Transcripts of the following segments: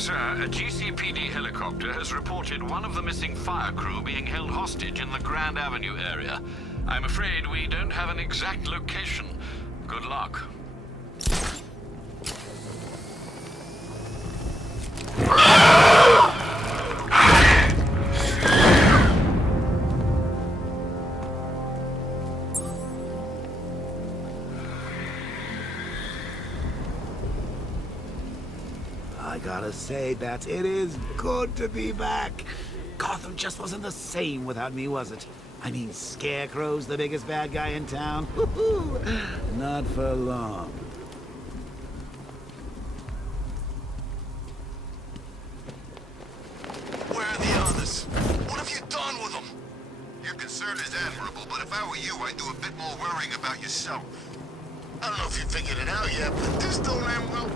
Sir, a GCPD helicopter has reported one of the missing fire crew being held hostage in the Grand Avenue area. I'm afraid we don't have an exact location. Good luck. I gotta say, Bats, it is good to be back. Gotham just wasn't the same without me, was it? I mean, Scarecrow's the biggest bad guy in town. Not for long. Where are the others? What have you done with them? Your concern is admirable, but if I were you, I'd do a bit more worrying about yourself. I don't know if you figured it out yet, but this don't end well.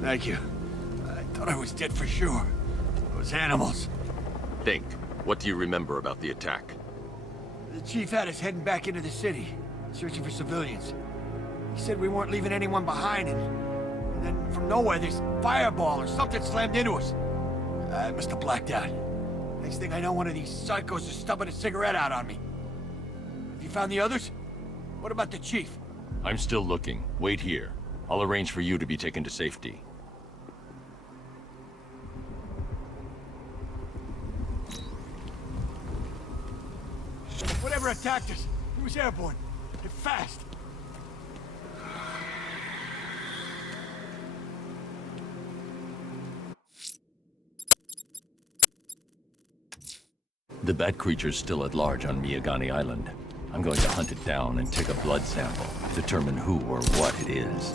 Thank you. I thought I was dead for sure. Those animals. Think. What do you remember about the attack? The chief had us heading back into the city, searching for civilians. He said we weren't leaving anyone behind, and then from nowhere, this fireball or something slammed into us. I must have blacked out. Next thing I know, one of these psychos is stubbing a cigarette out on me. Have you found the others? What about the chief? I'm still looking. Wait here. I'll arrange for you to be taken to safety. Whatever attacked us, he was airborne. And fast. The bat creature's still at large on Miyagani Island. I'm going to hunt it down and take a blood sample, determine who or what it is.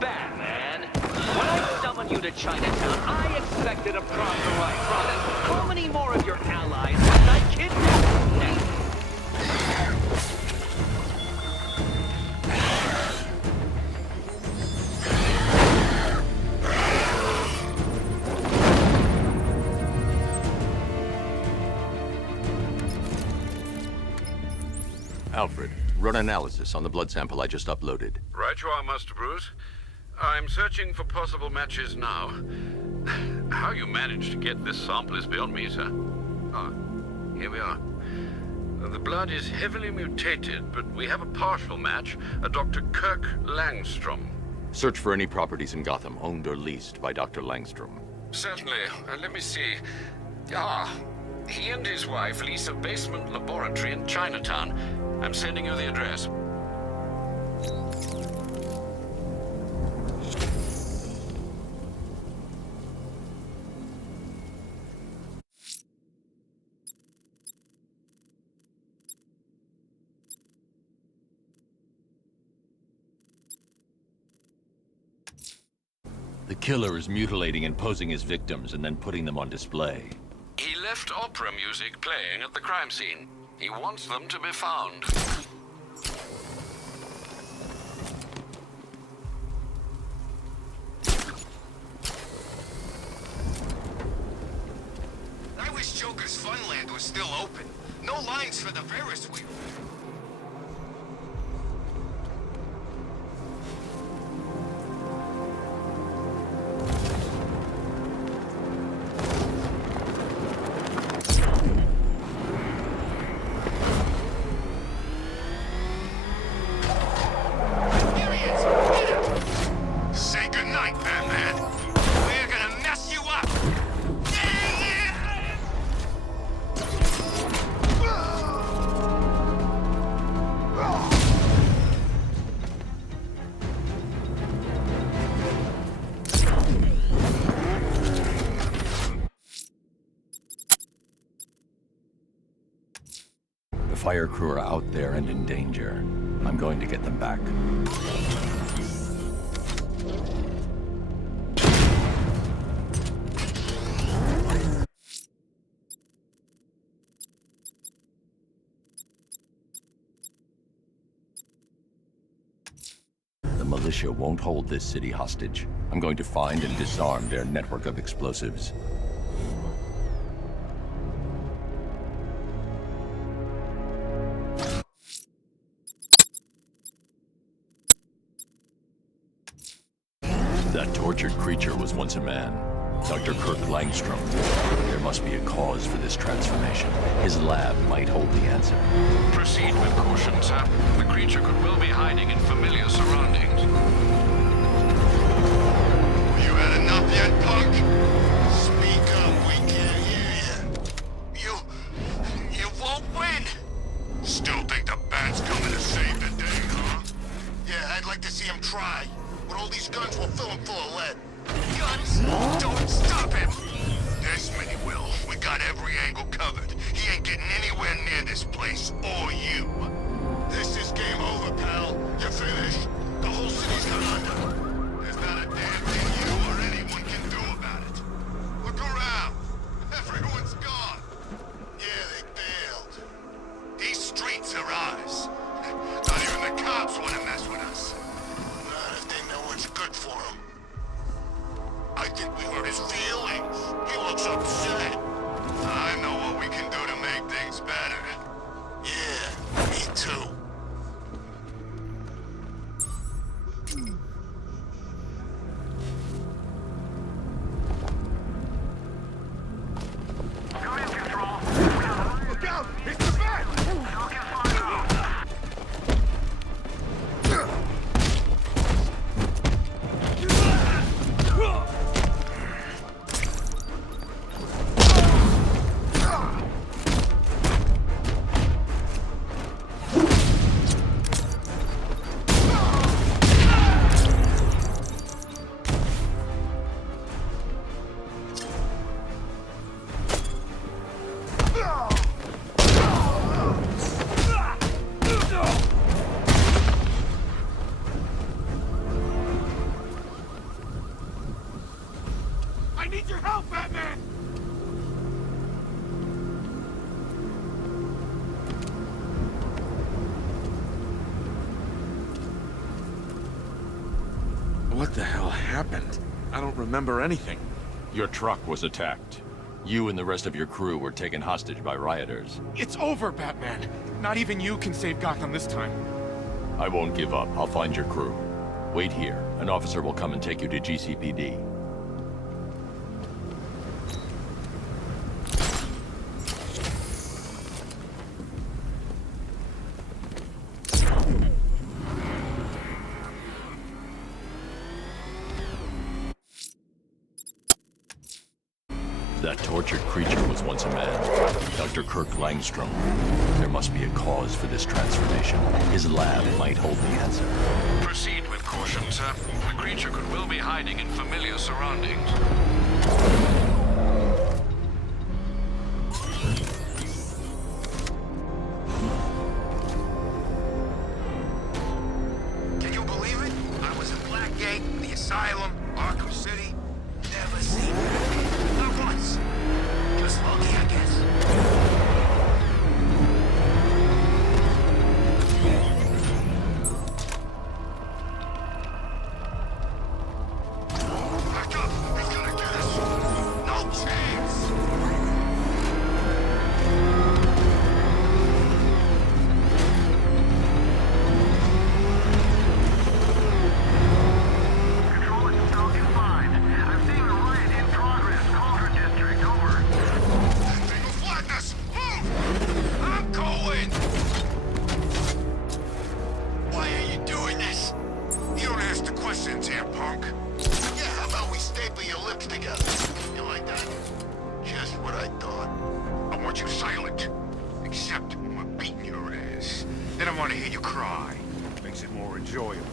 Batman, when I summoned you to Chinatown, I expected a proper right from it. How many more of your allies must I kidnap next? Alfred, run analysis on the blood sample I just uploaded. Right you are, Master Bruce. I'm searching for possible matches now. How you managed to get this sample is beyond me, sir. Ah, here we are. The blood is heavily mutated, but we have a partial match, a Dr. Kirk Langstrom. Search for any properties in Gotham owned or leased by Dr. Langstrom. Certainly. Let me see. Ah, he and his wife lease a basement laboratory in Chinatown. I'm sending you the address. The killer is mutilating and posing his victims and then putting them on display. He left opera music playing at the crime scene. He wants them to be found. I wish Joker's Funland was still open. No lines for the Ferris wheel. fire crew are out there and in danger. I'm going to get them back. The militia won't hold this city hostage. I'm going to find and disarm their network of explosives. That tortured creature was once a man. Dr. Kirk Langstrom. There must be a cause for this transformation. His lab might hold the answer. Proceed with caution, sir. The creature could well be hiding in familiar surroundings. You had enough yet, punk? Speak up, we can't hear you. You won't win! Still think the bat's coming to save the day, huh? Yeah, I'd like to see him try. With all these guns, we'll fill him full of lead. Guns? Don't stop him! This many will. We got every angle covered. He ain't getting anywhere near this place, or you. This is game over, pal. You're finished. The whole city's gone under. There's not a damn thing you or anyone can do about it. Look around. Everyone's gone. Yeah, they bailed. These streets are ours. Not even the cops want to mess with us. Not if they know what's good for them. I think we hurt his feelings. He looks upset. I know what we can do to make things better. Yeah, me too. Come in, Control. Look out! It's the bat! Look and find out. I need your help, Batman! What the hell happened? I don't remember anything. Your truck was attacked. You and the rest of your crew were taken hostage by rioters. It's over, Batman. Not even you can save Gotham this time. I won't give up. I'll find your crew. Wait here. An officer will come and take you to GCPD. That tortured creature was once a man. Dr. Kirk Langstrom. There must be a cause for this transformation. His lab might hold the answer. Proceed with caution, sir. The creature could well be hiding in familiar surroundings. Can you believe it? I was in Blackgate, the Asylum, Arkham City. Never seen it. Not once. Just lucky, I guess. Back up! He's gonna get us! No chance! Control is Falcon 5. I'm seeing a riot in progress. Cauldron District, over. They will flatten us! Move! I'm going! Why are you doing this? You don't ask the questions here, punk. Yeah, how about we staple your lips together? You like that? Just what I thought. I want you silent. Except when we're beating your ass. Then I want to hear you cry. Makes it more enjoyable.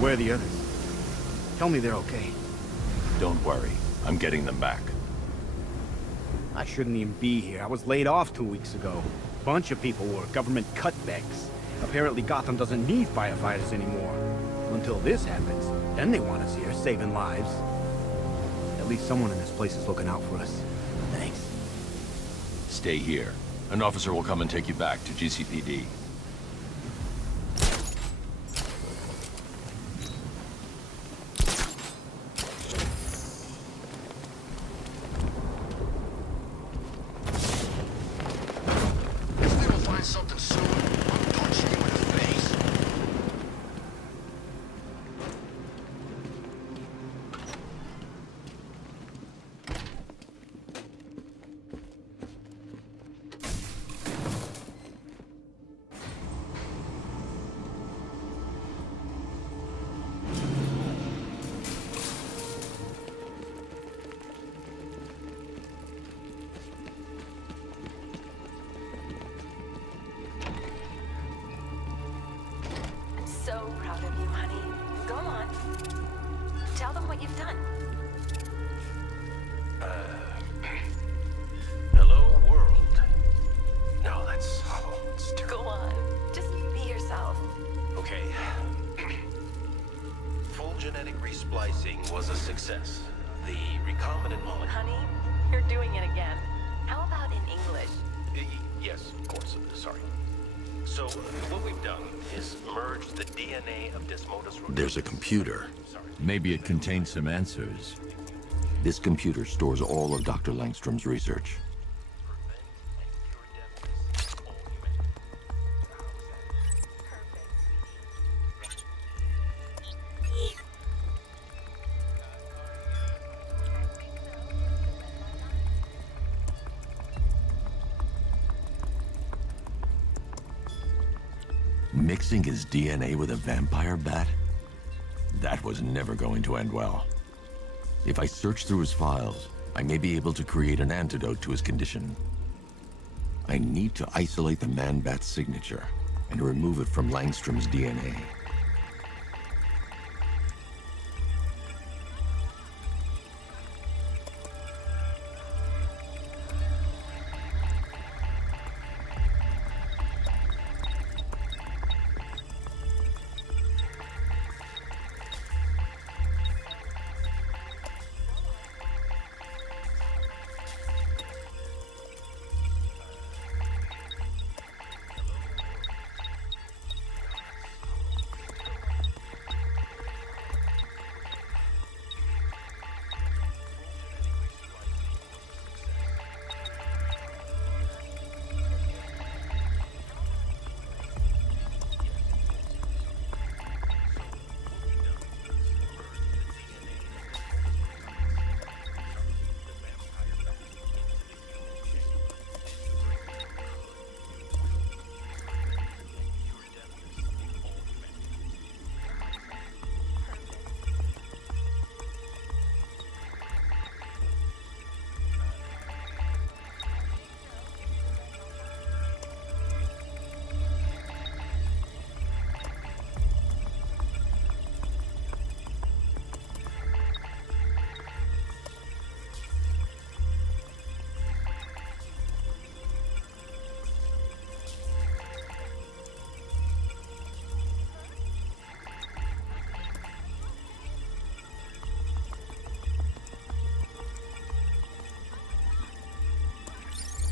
Where are the others? Tell me they're okay. Don't worry. I'm getting them back. I shouldn't even be here. I was laid off 2 weeks ago. Bunch of people were government cutbacks. Apparently Gotham doesn't need firefighters anymore. Until this happens, then they want us here, saving lives. At least someone in this place is looking out for us. Thanks. Stay here. An officer will come and take you back to GCPD. If we don't find something soon, I'm punching you in the face. I'm so proud of you, honey. Go on. Tell them what you've done. Hello, world. No, that's... Oh, it's terrible. Go on. Just be yourself. Okay. Full genetic resplicing was a success. The recombinant molecule... Honey, you're doing it again. How about in English? Yes, of course. Sorry. So, what we've done is merged the DNA of Desmodus rhodesius... There's a computer. Maybe it contains some answers. This computer stores all of Dr. Langstrom's research. Mixing his DNA with a vampire bat? That was never going to end well. If I search through his files, I may be able to create an antidote to his condition. I need to isolate the man-bat's signature and remove it from Langstrom's DNA.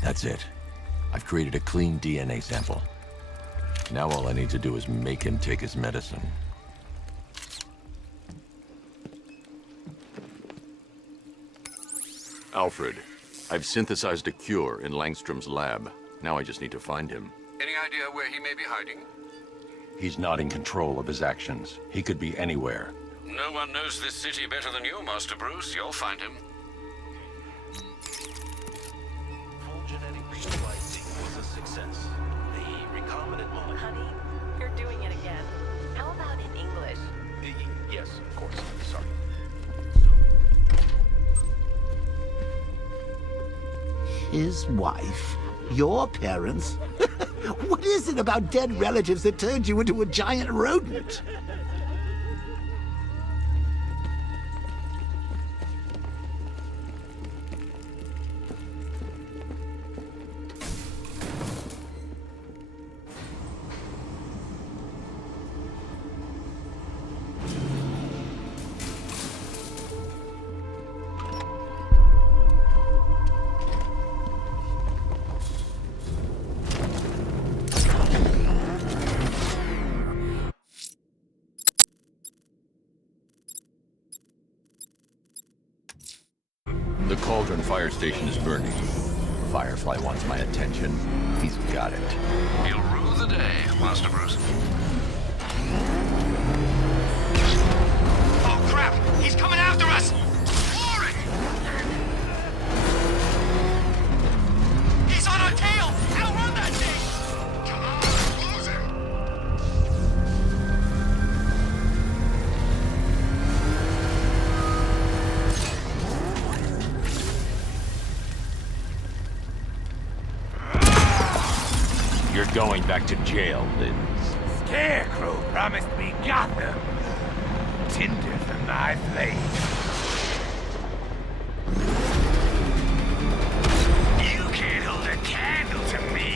That's it. I've created a clean DNA sample. Now all I need to do is make him take his medicine. Alfred, I've synthesized a cure in Langstrom's lab. Now I just need to find him. Any idea where he may be hiding? He's not in control of his actions. He could be anywhere. No one knows this city better than you, Master Bruce. You'll find him. Full genetic resplicing was a success. The recombinant molecule... Honey, you're doing it again. How about in English? Yes, of course. Sorry. His wife? Your parents? What is it about dead relatives that turned you into a giant rodent? The Cauldron fire station is burning. Firefly wants my attention. He's got it. He'll rue the day, Master Bruce. Oh, crap! He's coming after us! Warren! He's on our tail! Outrun that thing! Come on, close him! You're going back to jail, Liz. Scarecrow promised me Gotham. Tinder for my flame. You can't hold a candle to me.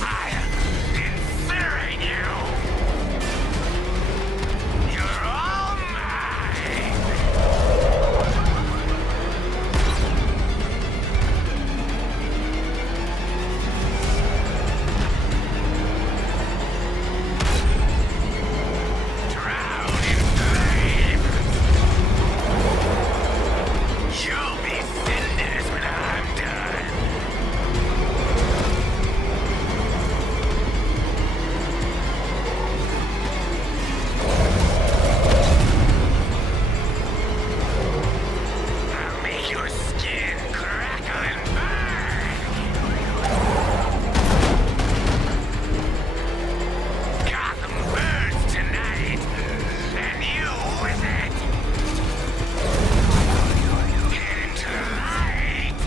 I'll incinerate you. You're all mine. Drown in flame. You'll be cinders when I'm done. I'll make your skin crackle and burn. Gotham burns tonight, and you with it. Get into the light.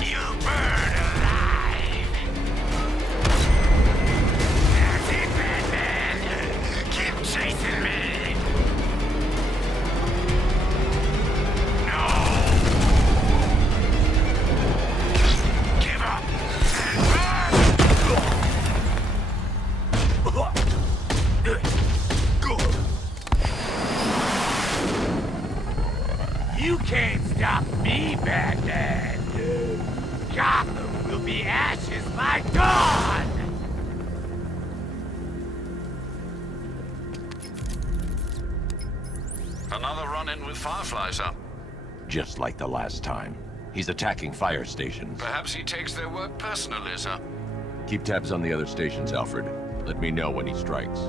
You burn alive. That's it, Batman. Keep chasing me. No. Give up and burn. You can't stop me, Batman. Gotham will be ashes by dawn. Another run-in with Firefly, sir. Just like the last time. He's attacking fire stations. Perhaps he takes their work personally, sir. Keep tabs on the other stations, Alfred. Let me know when he strikes.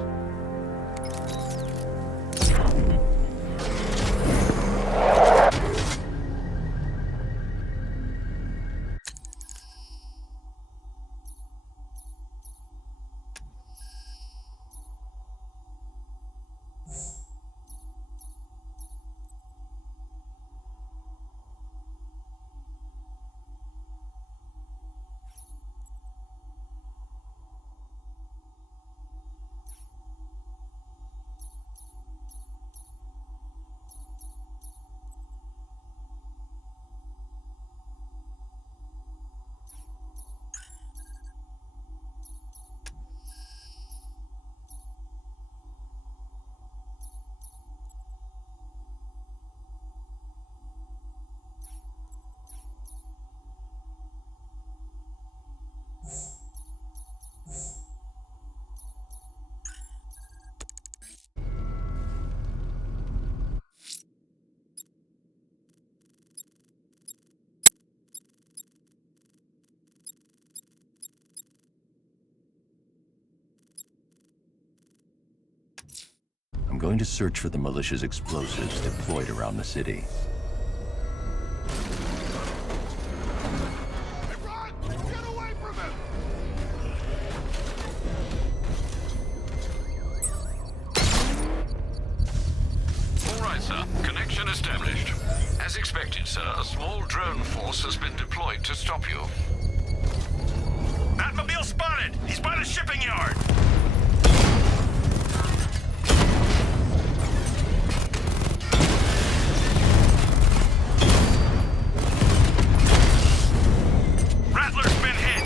I'm going to search for the militia's explosives deployed around the city. Get away from him! All right, sir. Connection established. As expected, sir, a small drone force has been deployed to stop you. Batmobile spotted! He's by the shipping yard! Rattler's been hit!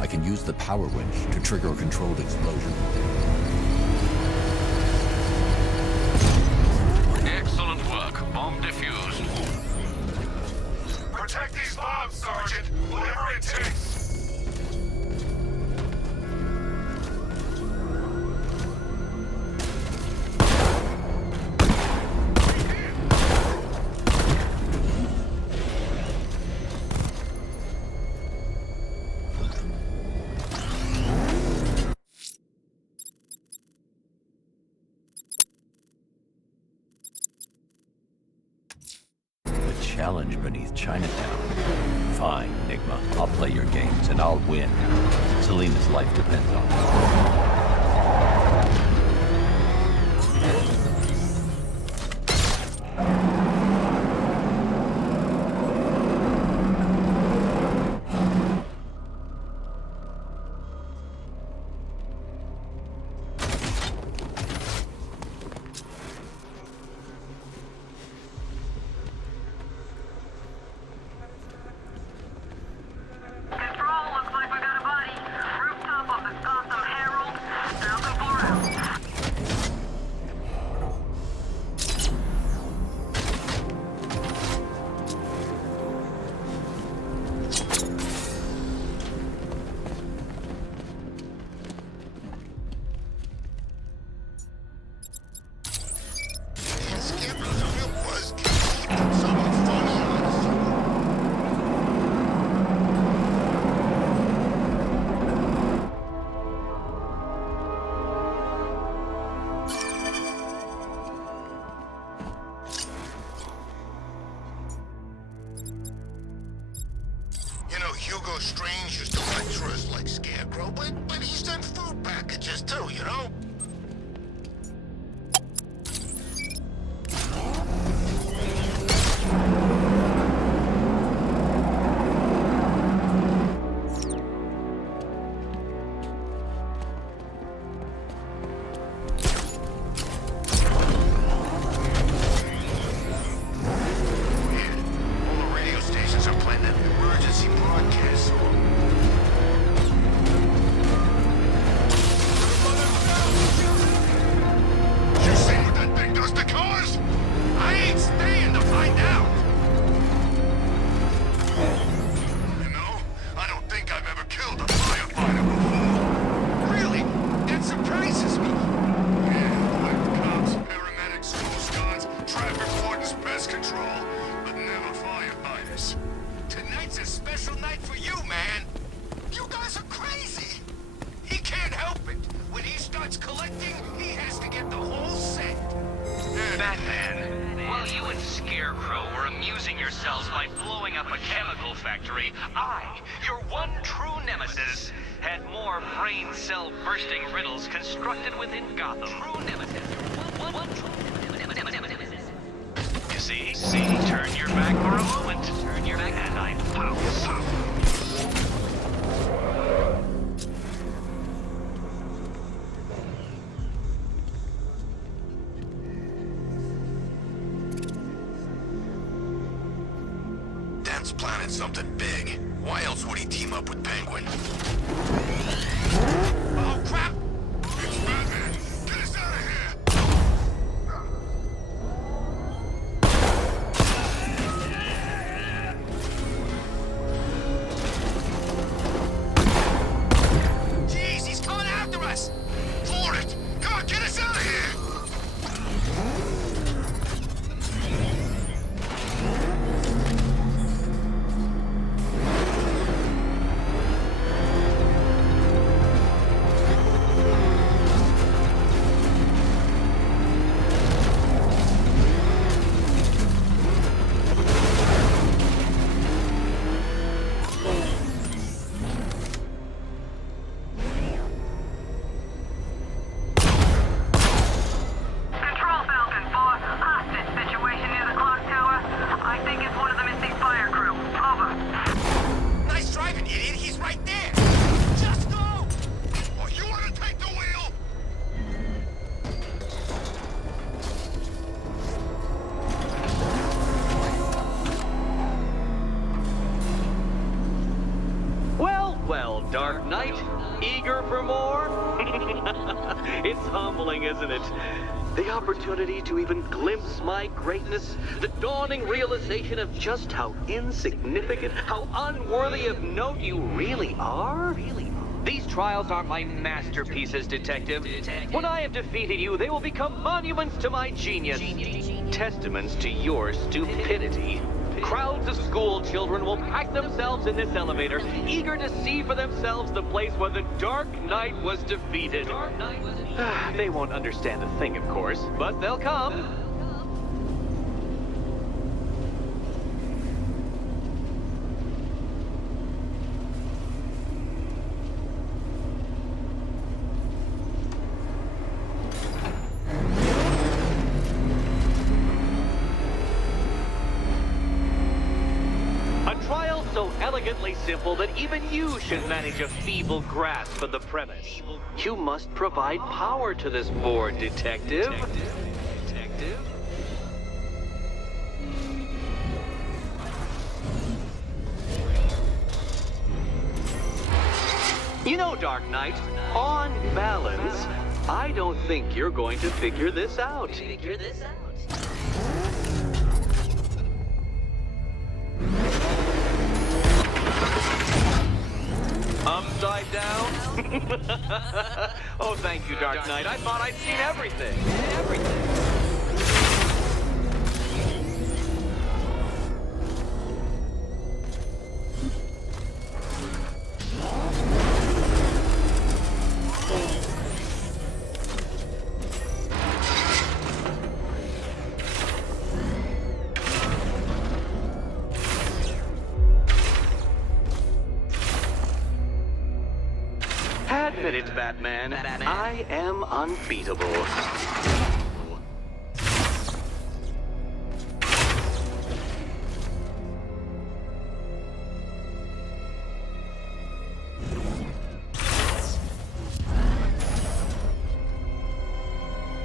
I can use the power winch to trigger a controlled explosion. Excellent work. Bomb defused. Protect these bombs, Sergeant! Whatever it takes! Challenge beneath Chinatown. Fine, Enigma. I'll play your games and I'll win. Selena's life depends on it. Control, looks like we got a body. Rooftop of the Gotham Herald. Falcon 4 out. Scarecrow's a real buzzkill. Someone funny on us. You know, Hugo Strange used to lecture us like Scarecrow, but he sent food packages too, you know? All the radio stations are playing that emergency broadcast song. You seen what that thing does to cars? I ain't staying to find out. You know, I don't think I've ever killed a firefighter before. Really? That surprises me. Yeah, like cops, paramedics, coast guards, traffic wardens, pest control, but never firefighters. Tonight's a special night for you, man. You guys are crazy. He can't help it. When he starts collecting, he has to get the whole set. Batman, while you and Scarecrow were amusing yourselves by blowing up a chemical factory, I, your one true nemesis, had more brain cell bursting riddles constructed within Gotham. True nemesis. One true nemesis. You see, turn your back for a moment. Turn your back and I pounce. Dan's planning something big. Why else would he team up with Penguin? Oh, crap! It's Batman! Get us out of here! Jeez, he's coming after us! For it! Come on, get us out of here! Knight? Eager for more? It's humbling, isn't it? The opportunity to even glimpse my greatness, the dawning realization of just how insignificant, how unworthy of note you really are. These trials are my masterpieces, Detective. When I have defeated you, they will become monuments to my genius, testaments to your stupidity. Crowds of school children will pack themselves in this elevator, eager to see for themselves the place where the Dark Knight was defeated. They won't understand a thing, of course, but they'll come. Elegantly simple that even you should manage a feeble grasp of the premise. You must provide power to this board, Detective. You know, Dark Knight, on balance, I don't think you're going to figure this out. Upside down? Oh, thank you, Dark Knight. I thought I'd seen everything. Admit it, Batman. I am unbeatable.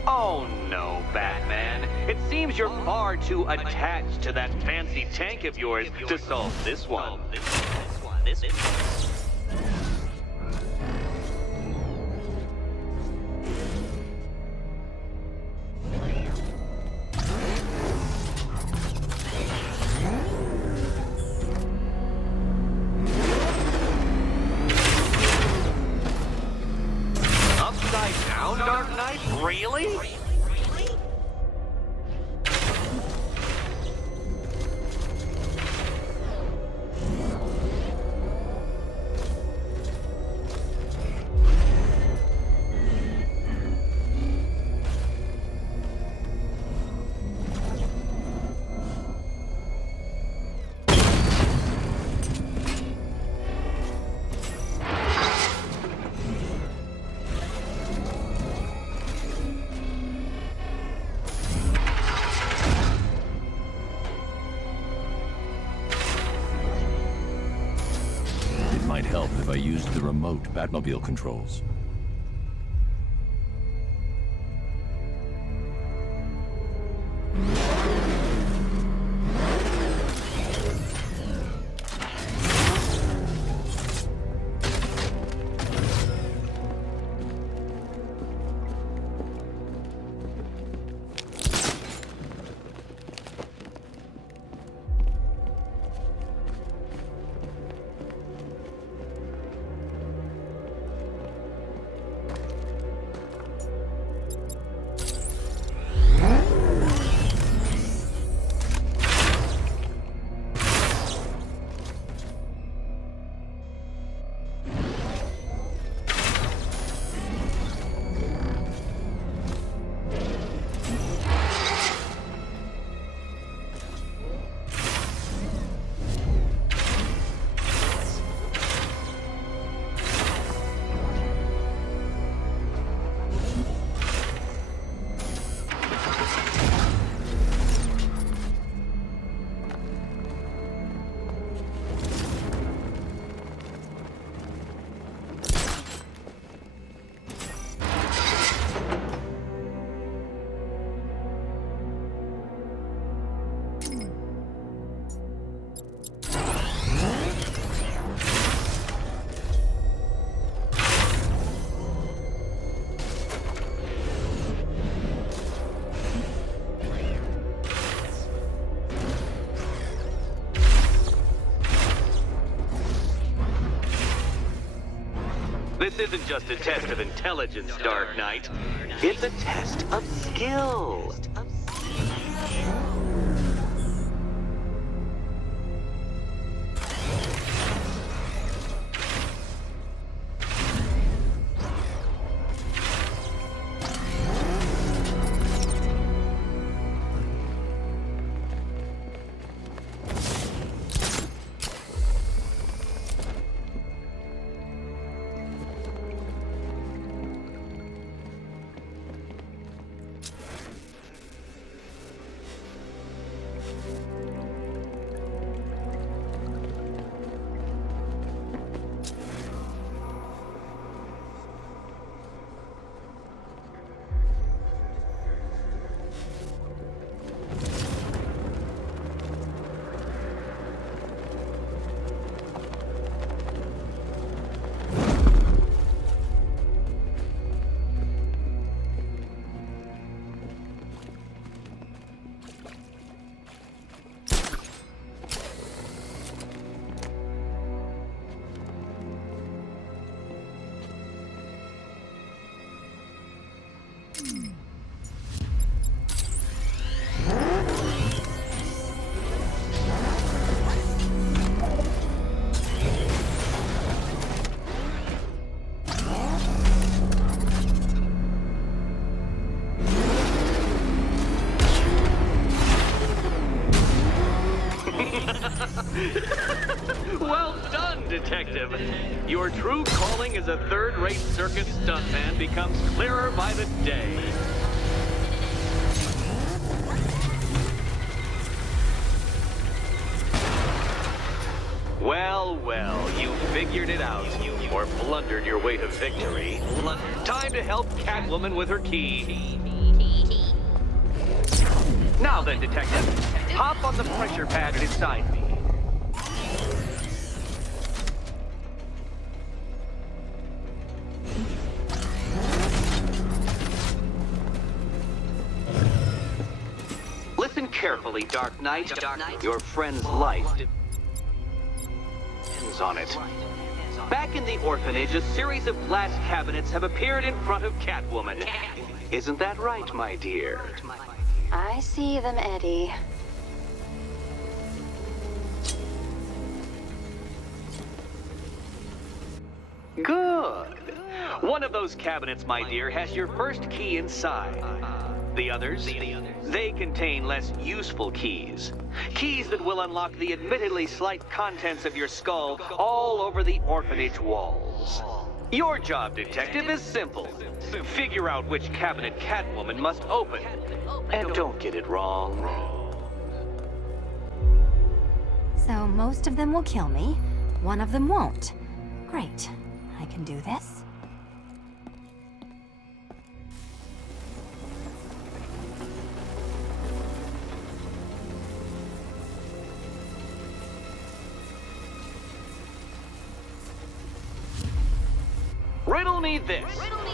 Oh no, Batman. It seems you're far too attached to that fancy tank of yours to solve this one. Dark Knight? Really? Might help if I used the remote Batmobile controls. This isn't just a test of intelligence, Dark Knight. It's a test of skill. Well done, Detective. Your true calling as a third-rate circus stuntman becomes clearer by the day. Well, well, you figured it out, or blundered your way to victory. Time to help Catwoman with her key. Now then, Detective, hop on the pressure pad beside me. Listen carefully, Dark Knight. Your friend's life depends on it. Back in the orphanage, a series of glass cabinets have appeared in front of Catwoman. Isn't that right, my dear? I see them, Eddie. Good. One of those cabinets, my dear, has your first key inside. The others, they contain less useful keys. Keys that will unlock the admittedly slight contents of your skull all over the orphanage walls. Your job, Detective, is simple. Figure out which cabinet Catwoman must open. And don't get it wrong. So most of them will kill me, one of them won't. Great. I can do this. Riddle me this.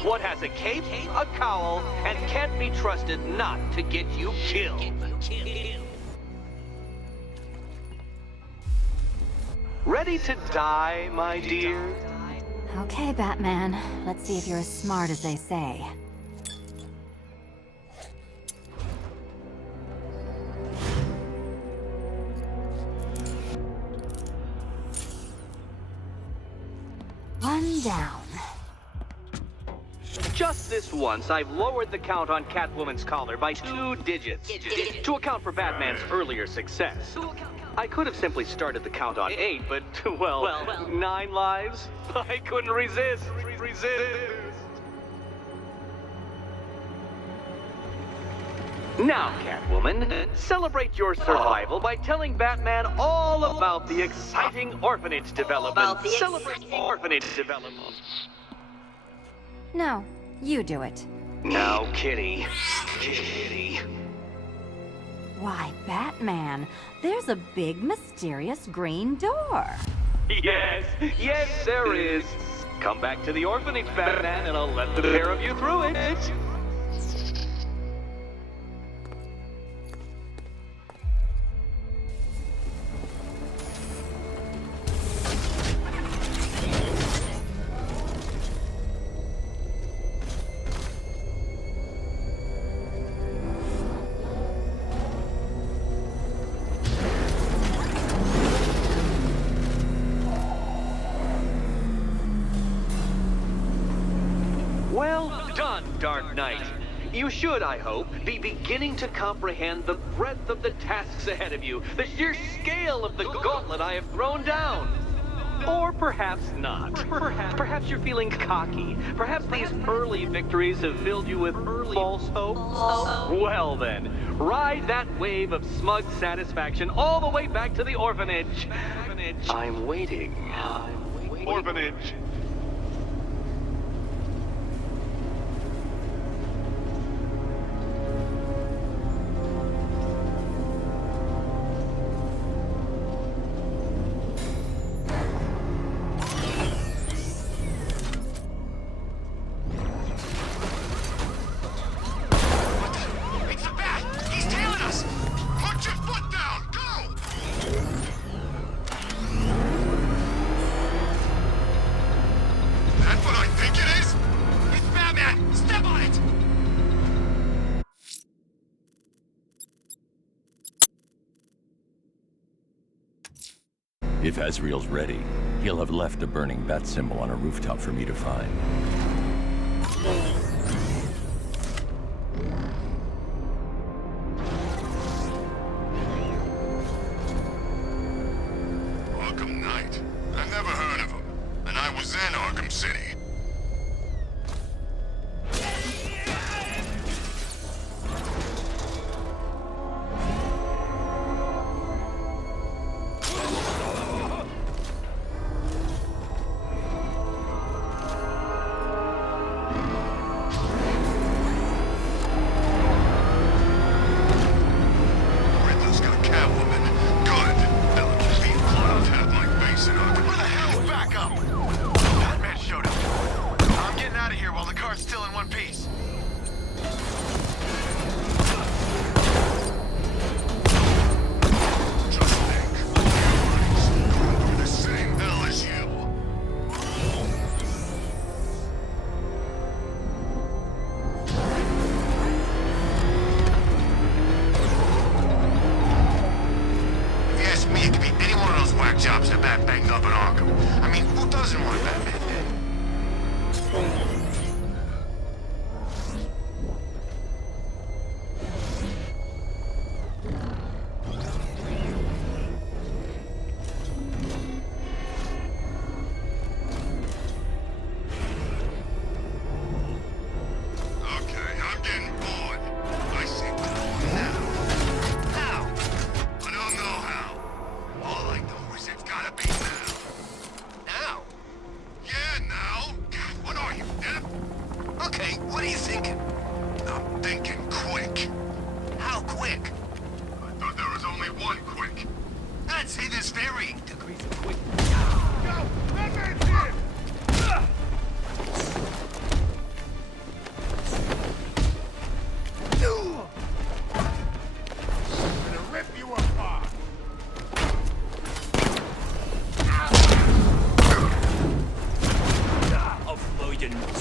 What has a cape, a cowl, and can't be trusted not to get you killed? Ready to die, my dear? Okay, Batman. Let's see if you're as smart as they say. One down. Just this once, I've lowered the count on Catwoman's collar by 2 digits to account for Batman's earlier success. I could have simply started the count on 8, but, well, 9 lives? I couldn't resist. Now, Catwoman, celebrate your survival by telling Batman all about the exciting orphanage development. Celebrate orphanage development. No, you do it. Now, Kitty. Kitty. Why, Batman, there's a big, mysterious green door. Yes, there is. Come back to the orphanage, Batman, and I'll let the pair of you through it. done, Dark Knight. You should, I hope, be beginning to comprehend the breadth of the tasks ahead of you, the sheer scale of the gauntlet I have thrown down. Or perhaps not. Perhaps you're feeling cocky. Perhaps these early victories have filled you with false hope. Well then, ride that wave of smug satisfaction all the way back to the orphanage. I'm waiting. Orphanage. It's a bat! He's tailing us! Put your foot down! Go! That's what I think it is? It's Batman! Step on it! If Azrael's ready, he'll have left a burning bat symbol on a rooftop for me to find. Arkham Knight. I never heard of him. And I was in Arkham City. Riddler's got Catwoman. Good. They'll be proud to have my base in Arkham. Where the hell's backup? Batman showed up. I'm getting out of here while the car's still in one piece. Just think. Going through the same hell as you. If you ask me, it could be any one of those whack jobs that Bat banged up in Arkham. I mean, who doesn't want Batman dead? Okay, I'm getting bored. I say now. How? I don't know how. All I know is it's gotta be now. Now? Yeah, now. God, what are you, deaf? Okay, what are you thinking? I'm thinking quick. How quick? I thought there was only one quick. I'd say there's varying degrees of quick. Go! Batman's here! I'm gonna rip you apart! Avoidance.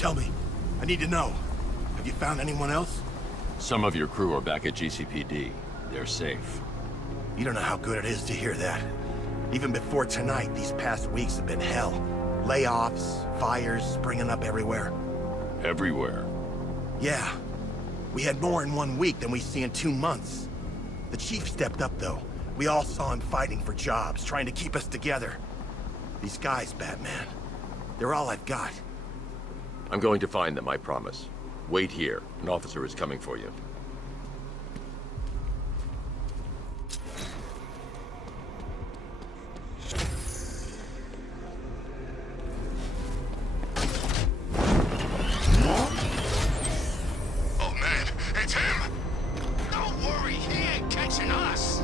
Tell me. I need to know. Have you found anyone else? Some of your crew are back at GCPD. They're safe. You don't know how good it is to hear that. Even before tonight, these past weeks have been hell. Layoffs, fires springing up everywhere. Everywhere? Yeah. We had more in 1 week than we see in 2 months. The chief stepped up, though. We all saw him fighting for jobs, trying to keep us together. These guys, Batman, they're all I've got. I'm going to find them, I promise. Wait here. An officer is coming for you. Oh man, it's him! Don't worry, he ain't catching us!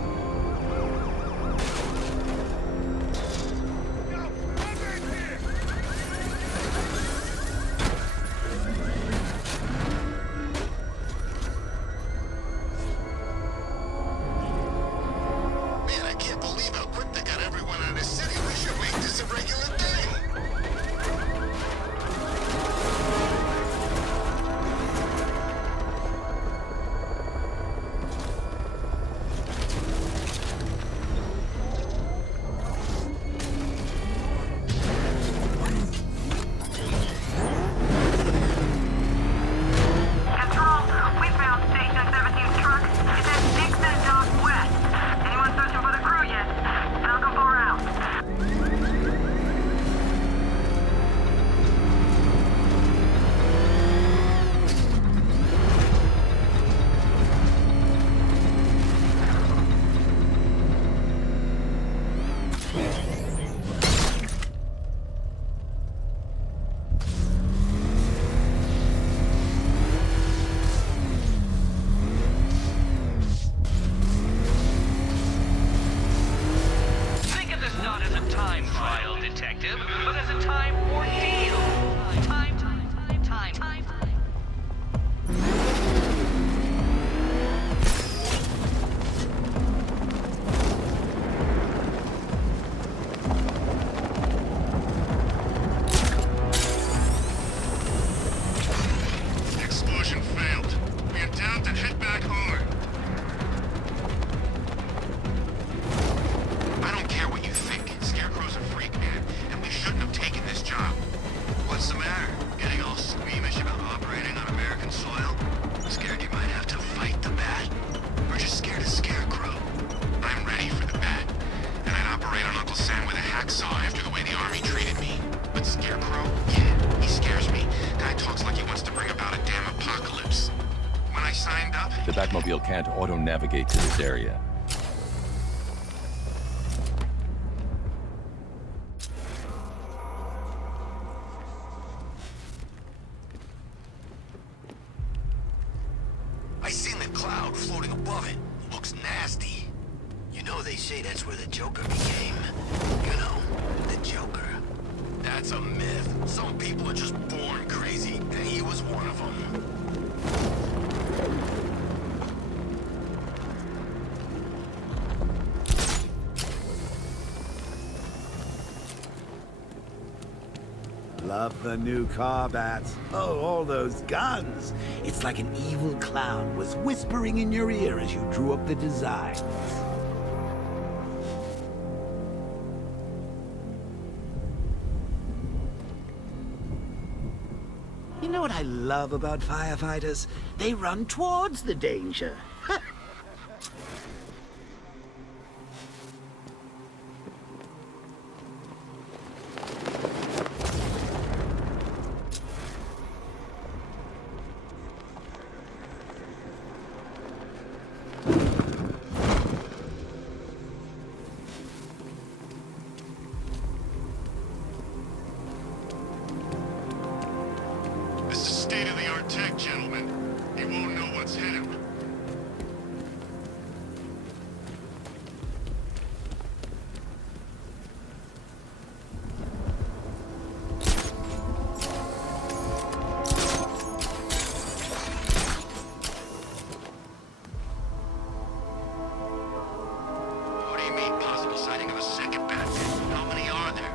Man, I can't believe how quick they got everyone out of the city. We should make this a regular thing. Control, we found Station 17's truck. It's at Dixon Dock West. Anyone searching for the crew yet? Falcon 4 out. Think of this not as a time trial, detective, but as a time ordeal. Time. Explosion failed. We are down to head back home. I don't care what you think. Scarecrow's a freak, man, and we shouldn't have taken this job. What's the matter? Getting all squeamish about operating on American soil? Scared you might have to fight the Bat? Or just scared of Scarecrow? I'm ready for the Bat, and I'd operate on Uncle Sam with a hacksaw after the way the Army treated me. But Scarecrow? Yeah, he scares me. Guy talks like he wants to bring about a damn apocalypse. When I signed up, The Batmobile can't auto-navigate to this area. I seen the cloud floating above it. Looks nasty. You know they say that's where the Joker became. You know, the Joker. That's a myth. Some people are just born crazy, and he was one of them. Love the new car, Bats. Oh, all those guns. It's like an evil clown was whispering in your ear as you drew up the designs. You know what I love about firefighters? They run towards the danger. This is state-of-the-art tech, gentlemen. You won't know what's hit him. What do you mean, possible sighting of a second Batman? How many are there?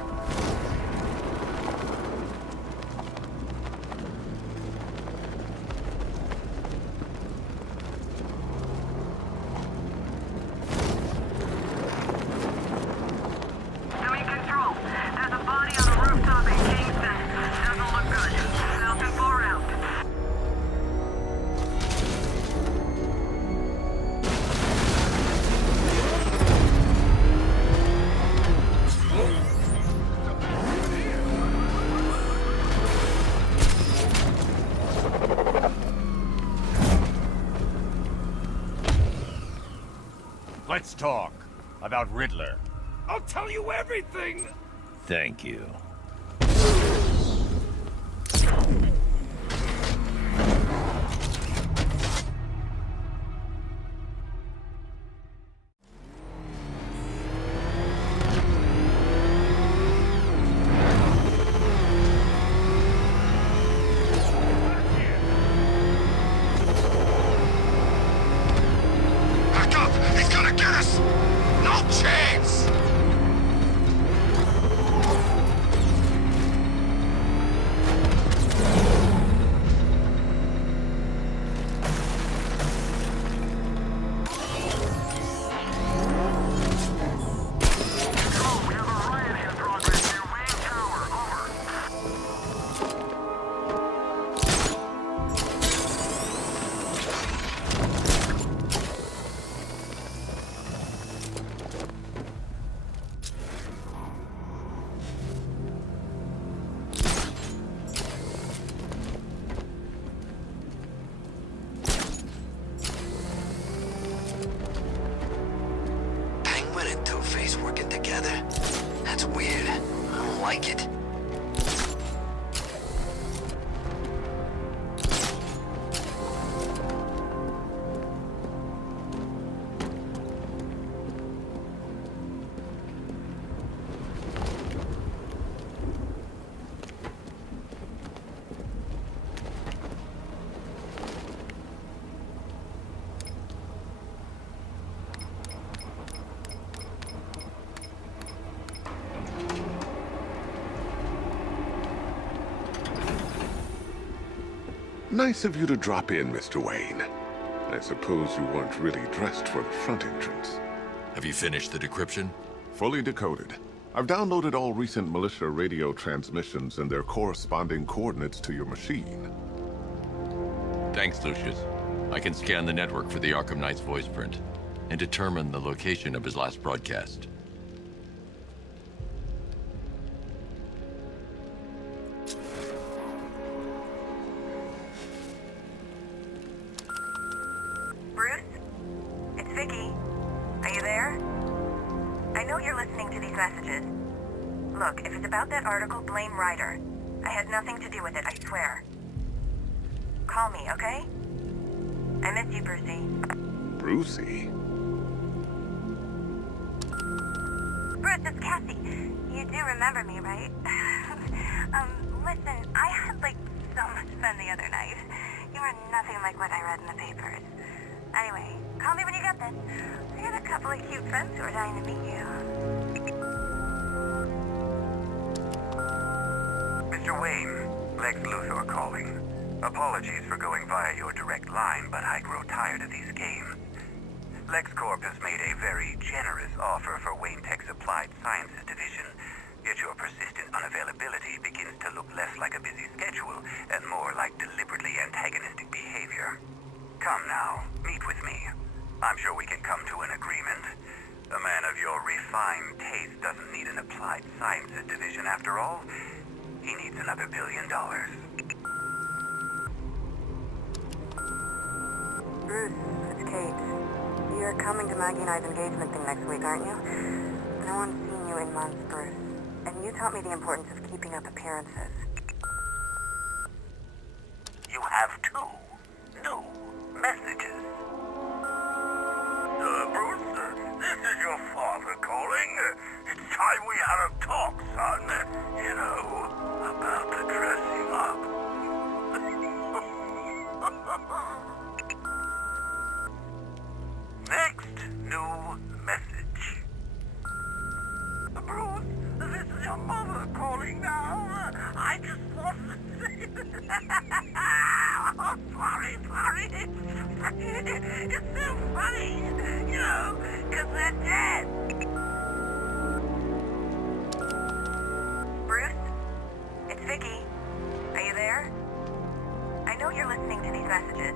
Let's talk about Riddler. I'll tell you everything! Thank you. Back up! He's gonna get us! No chance! Penguin and Two-Face working together? That's weird. I don't like it. Nice of you to drop in, Mr. Wayne. I suppose you weren't really dressed for the front entrance. Have you finished the decryption? Fully decoded. I've downloaded all recent militia radio transmissions and their corresponding coordinates to your machine. Thanks, Lucius. I can scan the network for the Arkham Knight's voice print and determine the location of his last broadcast. Bruce? It's Vicky. Are you there? I know you're listening to these messages. Look, if it's about that article, blame Ryder. I had nothing to do with it, I swear. Call me, okay? I miss you, Brucey. Brucey? Bruce, it's Cassie. You do remember me, right? Listen, I had, so much fun the other night. You were nothing like what I read in the papers. Anyway, call me when you get this. I got a couple of cute friends who are dying to meet you. Mr. Wayne, Lex Luthor calling. Apologies for going via your direct line, but I grow tired of these games. LexCorp has made a very generous offer for Wayne Tech's Applied Sciences Division, yet your persistent unavailability begins to look less like a busy schedule and more like deliberately antagonistic behavior. Come now, meet with me. I'm sure we can come to an agreement. A man of your refined taste doesn't need an Applied Sciences Division after all. He needs another $1 billion. Bruce, it's Kate. You're coming to Maggie and I's engagement thing next week, aren't you? No one's seen you in months, Bruce. And you taught me the importance of keeping up appearances. You have 2 new messages. Bruce, this is your father calling. It's time we had a talk, son. You know, about the dressing up. Next new message. Bruce, this is your mother calling now. I just want to say... Oh, sorry. It's so funny, you know, because they're dead. Bruce? It's Vicky. Are you there? I know you're listening to these messages.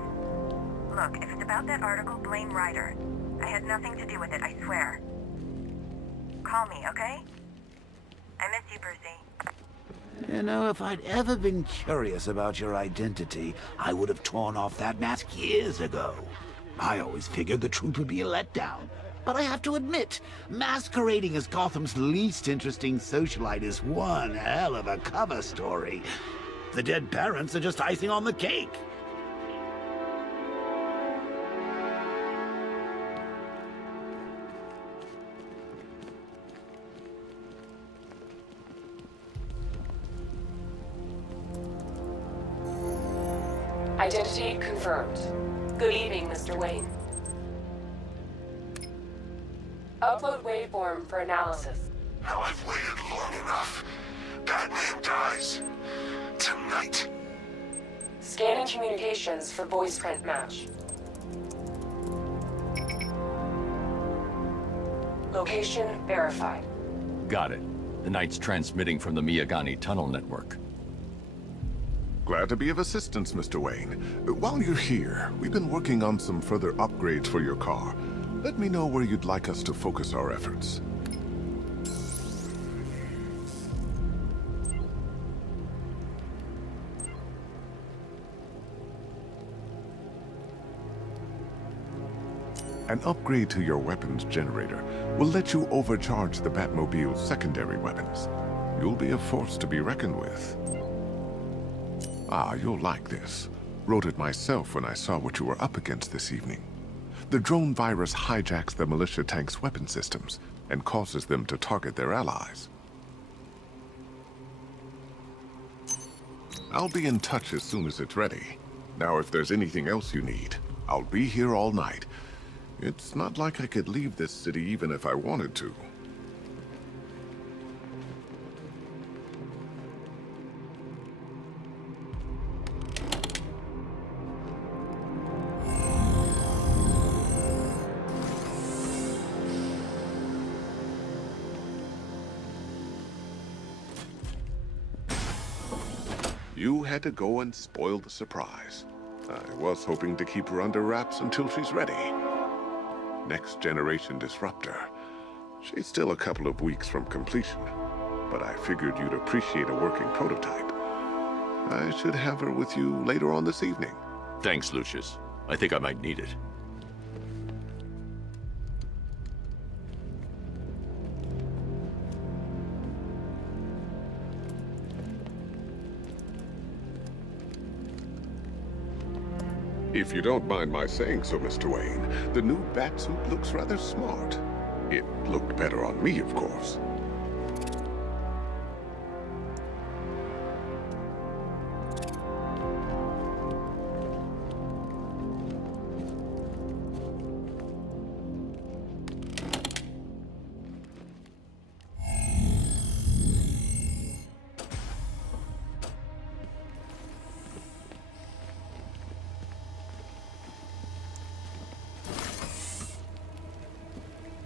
Look, if it's about that article, blame Ryder. I had nothing to do with it, I swear. Call me, okay? I miss you, Brucey. You know, if I'd ever been curious about your identity, I would have torn off that mask years ago. I always figured the truth would be a letdown. But I have to admit, masquerading as Gotham's least interesting socialite is one hell of a cover story. The dead parents are just icing on the cake. Identity confirmed. Good evening, Mr. Wayne. Upload waveform for analysis. Now I've waited long enough. Batman dies. Tonight. Scanning communications for voice print match. Location verified. Got it. The Knight's transmitting from the Miyagani tunnel network. Glad to be of assistance, Mr. Wayne. While you're here, we've been working on some further upgrades for your car. Let me know where you'd like us to focus our efforts. An upgrade to your weapons generator will let you overcharge the Batmobile's secondary weapons. You'll be a force to be reckoned with. Ah, you'll like this. Wrote it myself when I saw what you were up against this evening. The drone virus hijacks the militia tank's weapon systems and causes them to target their allies. I'll be in touch as soon as it's ready. Now, if there's anything else you need, I'll be here all night. It's not like I could leave this city even if I wanted to. You had to go and spoil the surprise. I was hoping to keep her under wraps until she's ready. Next generation disruptor. She's still a couple of weeks from completion, but I figured you'd appreciate a working prototype. I should have her with you later on this evening. Thanks, Lucius. I think I might need it. If you don't mind my saying so, Mr. Wayne, the new Batsuit looks rather smart. It looked better on me, of course.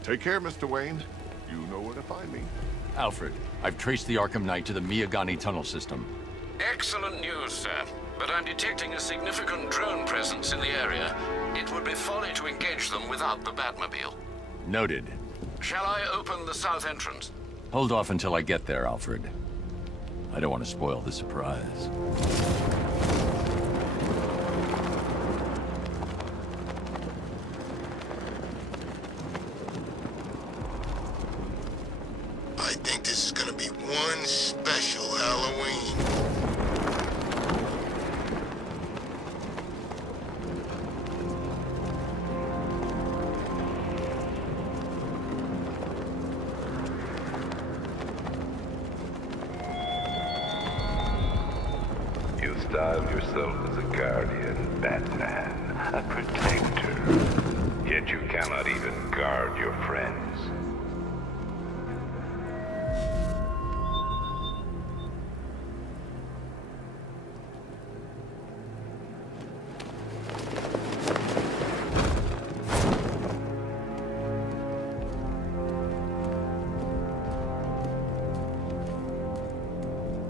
Take care, Mr. Wayne. You know where to find me. Alfred, I've traced the Arkham Knight to the Miyagani tunnel system. Excellent news, sir. But I'm detecting a significant drone presence in the area. It would be folly to engage them without the Batmobile. Noted. Shall I open the south entrance? Hold off until I get there, Alfred. I don't want to spoil the surprise. I think this is gonna be one special Halloween. You styled yourself as a guardian, Batman, a protector. Yet you cannot even guard your friends.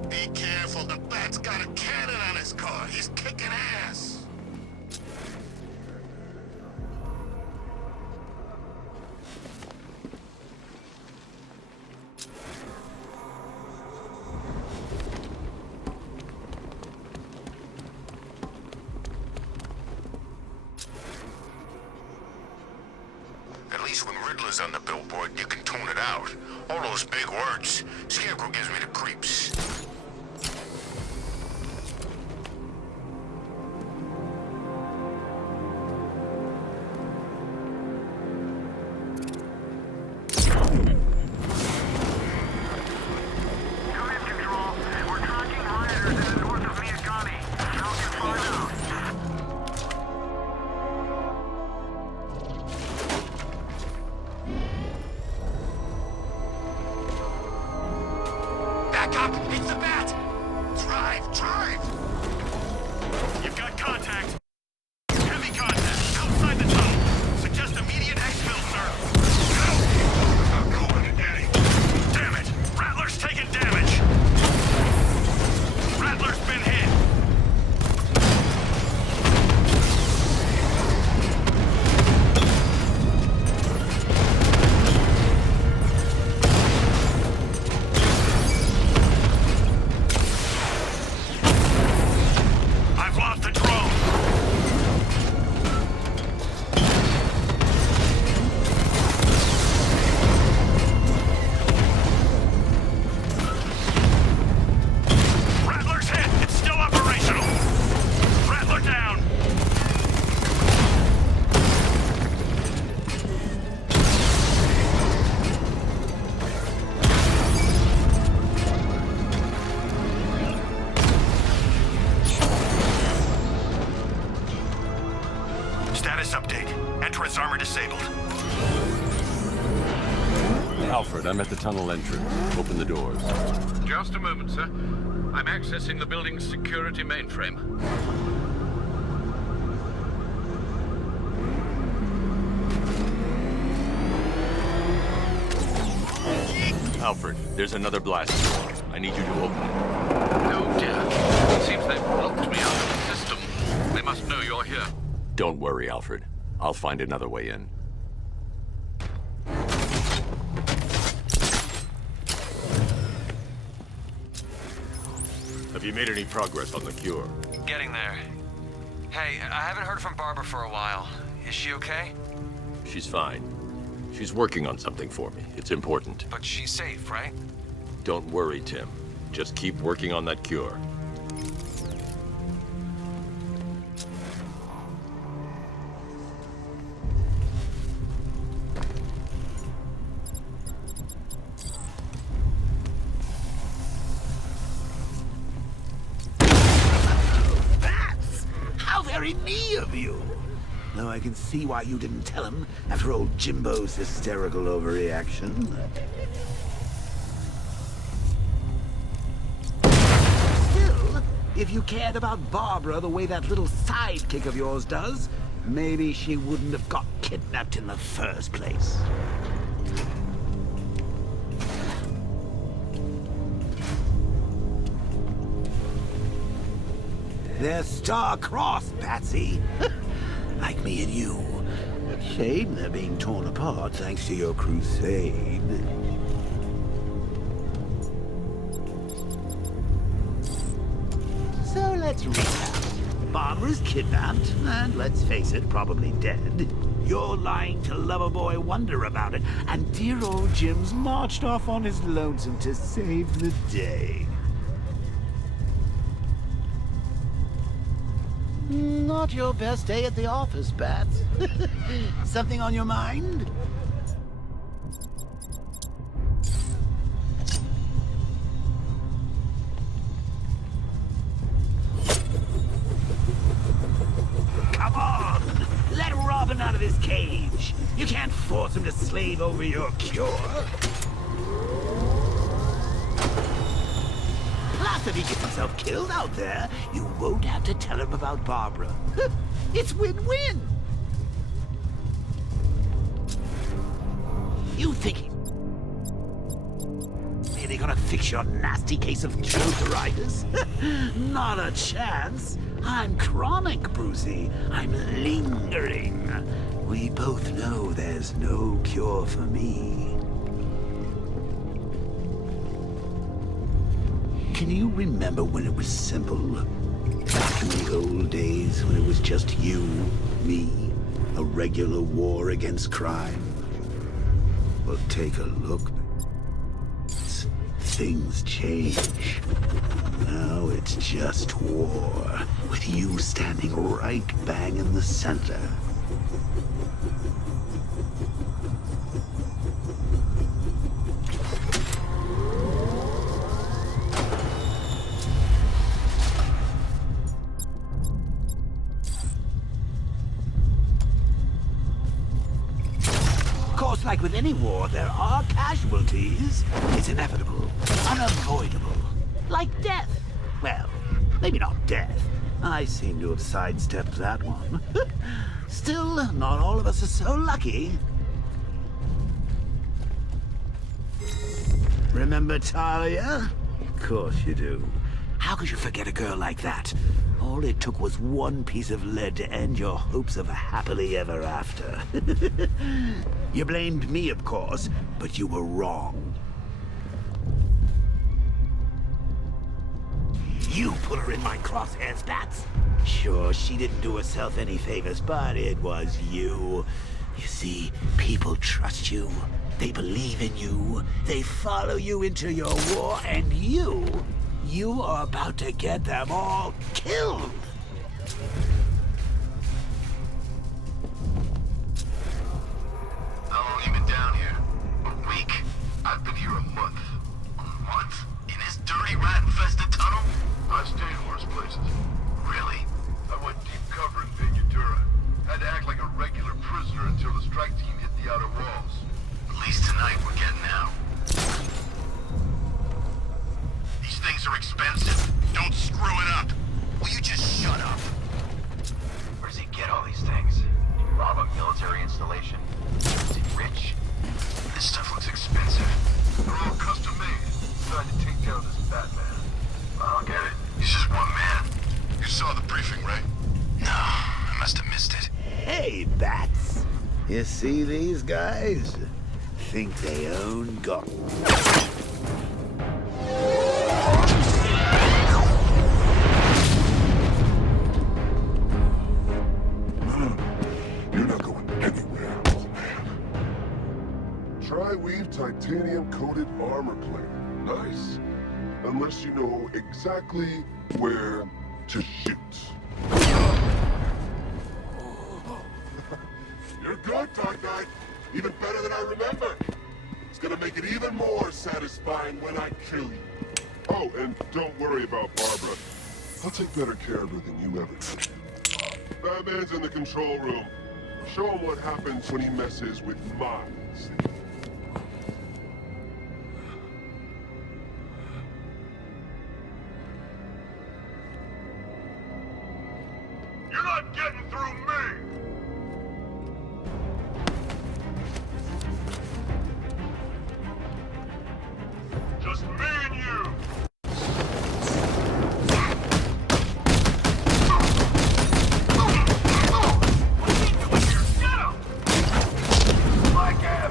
Be careful, the Bat's got a cannon on his car. He's kicking ass. At least when Riddler's on the billboard, you can tone it out. All those big words. Scarecrow gives me the creeps. Back up! It's the bat! Drive! Drive! You've got contact. Heavy contact. Outside the tunnel. Suggest immediate exfil, sir. I'm going, Eddie. Damn it! Rattler's taking damage! Rattler's been hit! I've lost the drone! Rattler's hit! It's still operational! Rattler down! Status update. Entrance armor disabled. Alfred, I'm at the tunnel entrance. Open the doors. Just a moment, sir. I'm accessing the building's security mainframe. Alfred, there's another blast door. I need you to open it. Oh dear. It seems they've blocked me out of the system. They must know you're here. Don't worry, Alfred. I'll find another way in. Have you made any progress on the cure? Getting there. Hey, I haven't heard from Barbara for a while. Is she okay? She's fine. She's working on something for me. It's important. But she's safe, right? Don't worry, Tim. Just keep working on that cure. Bats! How very me of you! Now I can see why you didn't tell him after old Jimbo's hysterical overreaction. Still, if you cared about Barbara the way that little sidekick of yours does, maybe she wouldn't have got kidnapped in the first place. They're star-crossed, Patsy. Like me and you. Shame they're being torn apart thanks to your crusade. So let's recap. Barbara's kidnapped, and let's face it, probably dead. You're lying to Loverboy Wonder about it, and dear old Jim's marched off on his lonesome to save the day. Not your best day at the office, Bats. Something on your mind? Come on! Let Robin out of his cage! You can't force him to slave over your cure. Plus, if he gets himself killed out there, you won't have to tell him about Barbara. It's win-win! You think he's really gonna fix your nasty case of arthritis? Not a chance. I'm chronic, Brucey. I'm lingering. We both know there's no cure for me. Can you remember when it was simple? Back in the old days when it was just you, me, a regular war against crime? Well, take a look. Things change. Now it's just war, with you standing right bang in the center. Of course, like with any war, there are casualties. It's inevitable, unavoidable. Like death. Well, maybe not death. I seem to have sidestepped that one. Still, not all of us are so lucky. Remember Talia? Of course you do. How could you forget a girl like that? All it took was one piece of lead to end your hopes of a happily ever after. You blamed me, of course, but you were wrong. You put her in my crosshairs, Bats. Sure, she didn't do herself any favors, but it was you. You see, people trust you. They believe in you. They follow you into your war, and you are about to get them all killed. How long you been down here? A week? I've been here a month. A month? In this dirty rat-infested tunnel? I've stayed in worse places. Really? I went deep cover in Vinyatura. Had to act like a regular prisoner until the strike team hit the outer walls. At least tonight we're getting out. These things are expensive. Don't screw it up. Will you just shut up? Where does he get all these things? Did you rob a military installation? Is he rich? This stuff looks expensive. They're all custom made. Trying to take down this Batman. I don't get it. He's just one man. You saw the briefing, right? No, I must have missed it. Hey, Bats. You see these guys? Think they own Gotham. You're not going anywhere, old man. Tri-weave titanium-coated armor plate. Nice. Unless you know exactly where to shoot. You're good, Dark Knight. Even better than I remember. It's gonna make it even more satisfying when I kill you. Oh, and don't worry about Barbara. I'll take better care of her than you ever did. Batman's in the control room. Show him what happens when he messes with minds. You're not getting through me! Just me and you! What are you doing here? Get him! Like him!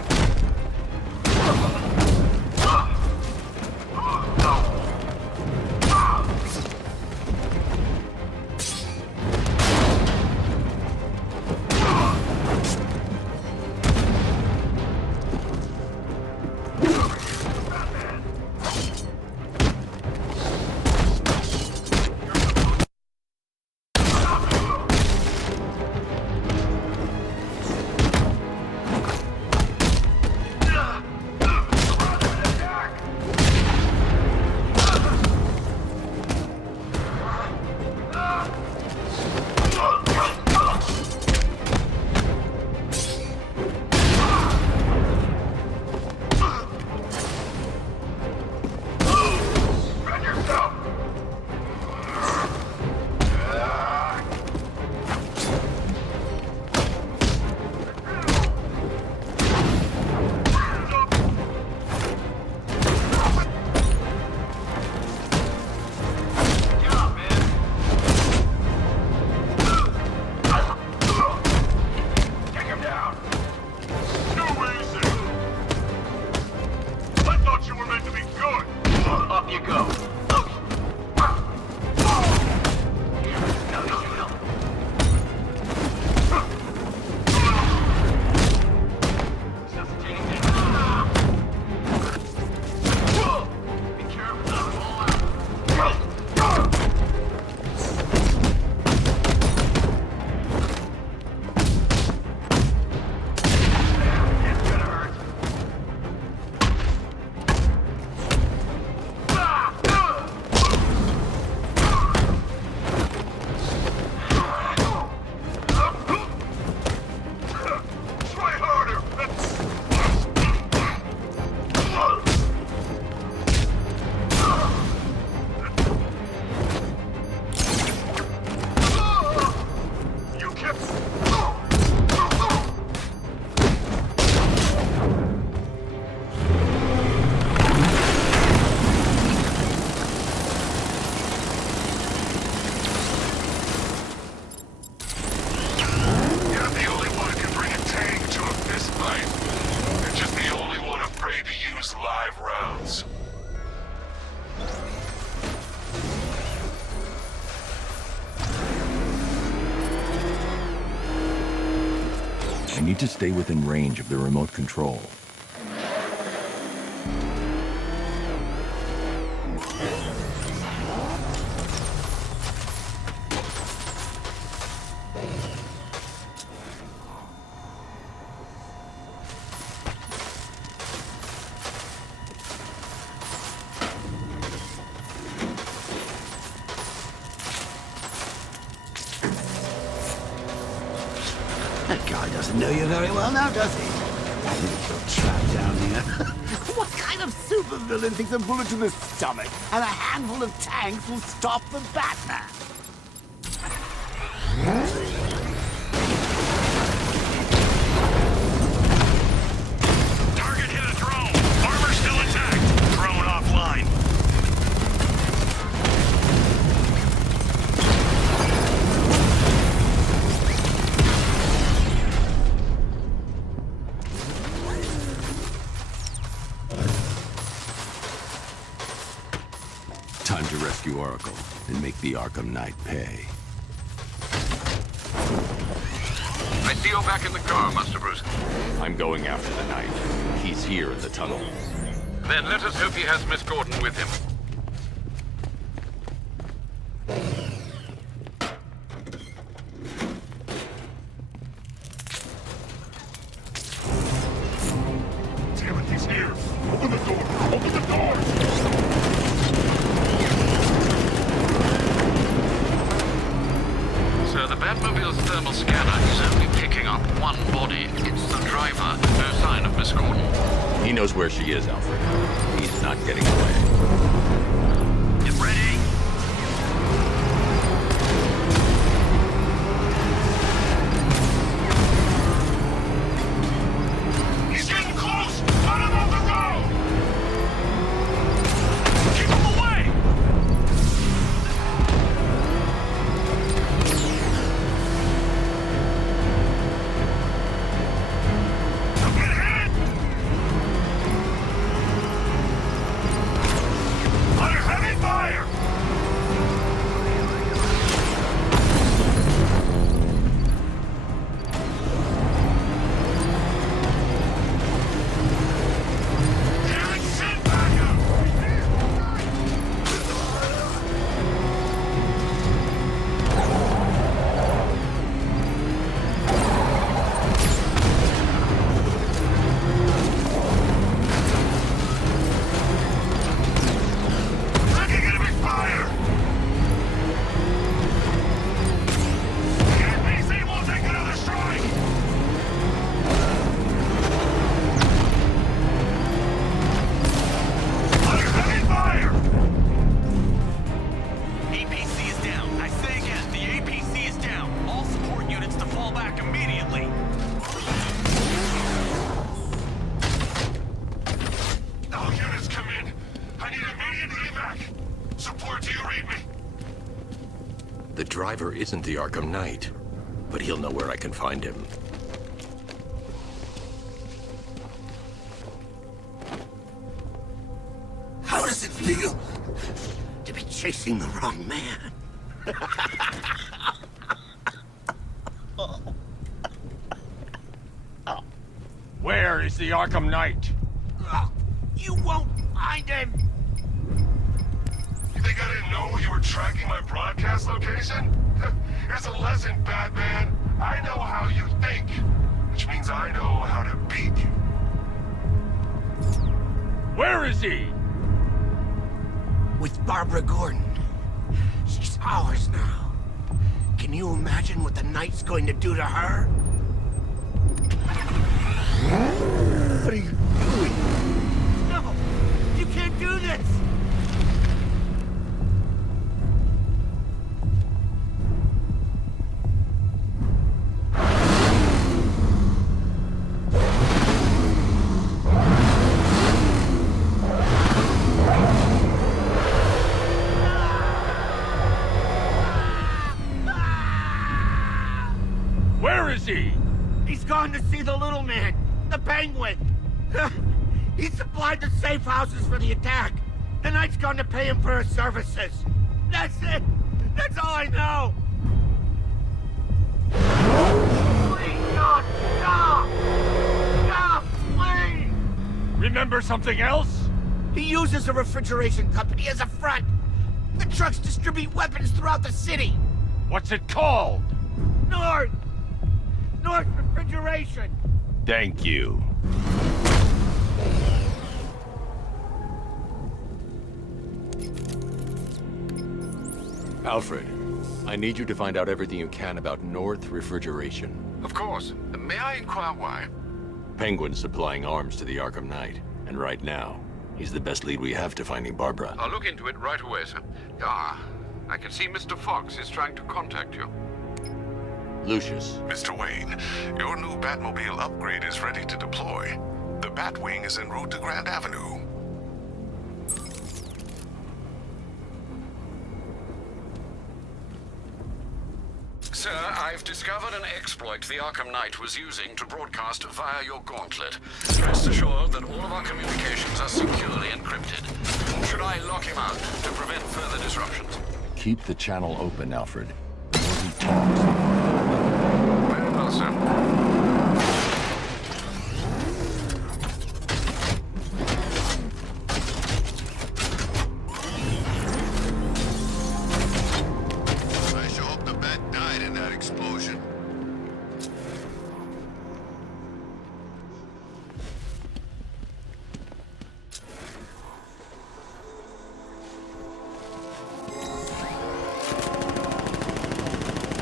need to stay within range of the remote control. That guy doesn't know you very well now, does he? I think you're trapped down here. What kind of supervillain thinks a bullet to the stomach and a handful of tanks will stop the Batman? Target hit a drone. Armor still intact. Drone offline. Time to rescue Oracle and make the Arkham Knight pay. I see you're back in the car, Master Bruce. I'm going after the Knight. He's here in the tunnel. Then let us hope he has Miss Gordon with him. Damn it, he's here! Open the door! Open the door! Sir, the Batmobile's thermal scanner is only picking up one body. It's the driver. No sign of Miss Gordon. He knows where she is, Alfred. He's not getting away. Get ready. He's getting close! Put him on the road! Keep him away. I'm getting hit! Under heavy fire! Damn it, sit back up! Taking enemy fire! The NPC will take another strike! Under heavy fire! APC is down. I say again, the APC is down. All support units to fall back immediately. All units come in. I need immediate evac. Support, do you read me? The driver isn't the Arkham Knight, but he'll know where I can find him. How does it feel to be chasing the wrong man? Where is the Arkham Knight? You won't find him! You think I didn't know you were tracking my broadcast location? Here's a lesson, Batman. I know how you think, which means I know how to beat you. Where is he? With Barbara Gordon. She's ours now. Can you imagine what the Knight's going to do to her? What are you doing? No! You can't do this! Where is he? He's gone to see the little man, the Penguin. He supplied the safe houses for the attack. The Knight's gone to pay him for his services. That's it. That's all I know. Please, God, stop! Remember something else? He uses a refrigeration company as a front. The trucks distribute weapons throughout the city. What's it called? North Refrigeration. Thank you. Alfred, I need you to find out everything you can about North Refrigeration. Of course. May I inquire why? Penguin's supplying arms to the Arkham Knight, and right now, he's the best lead we have to finding Barbara. I'll look into it right away, sir. Ah, I can see Mr. Fox is trying to contact you. Lucius. Mr. Wayne, your new Batmobile upgrade is ready to deploy. The Batwing is en route to Grand Avenue. Sir, I've discovered an exploit the Arkham Knight was using to broadcast via your gauntlet. Rest assured that all of our communications are securely encrypted. Should I lock him out to prevent further disruptions? Keep the channel open, Alfred. The more he talks, Very well, sir. I sure hope the bat died in that explosion.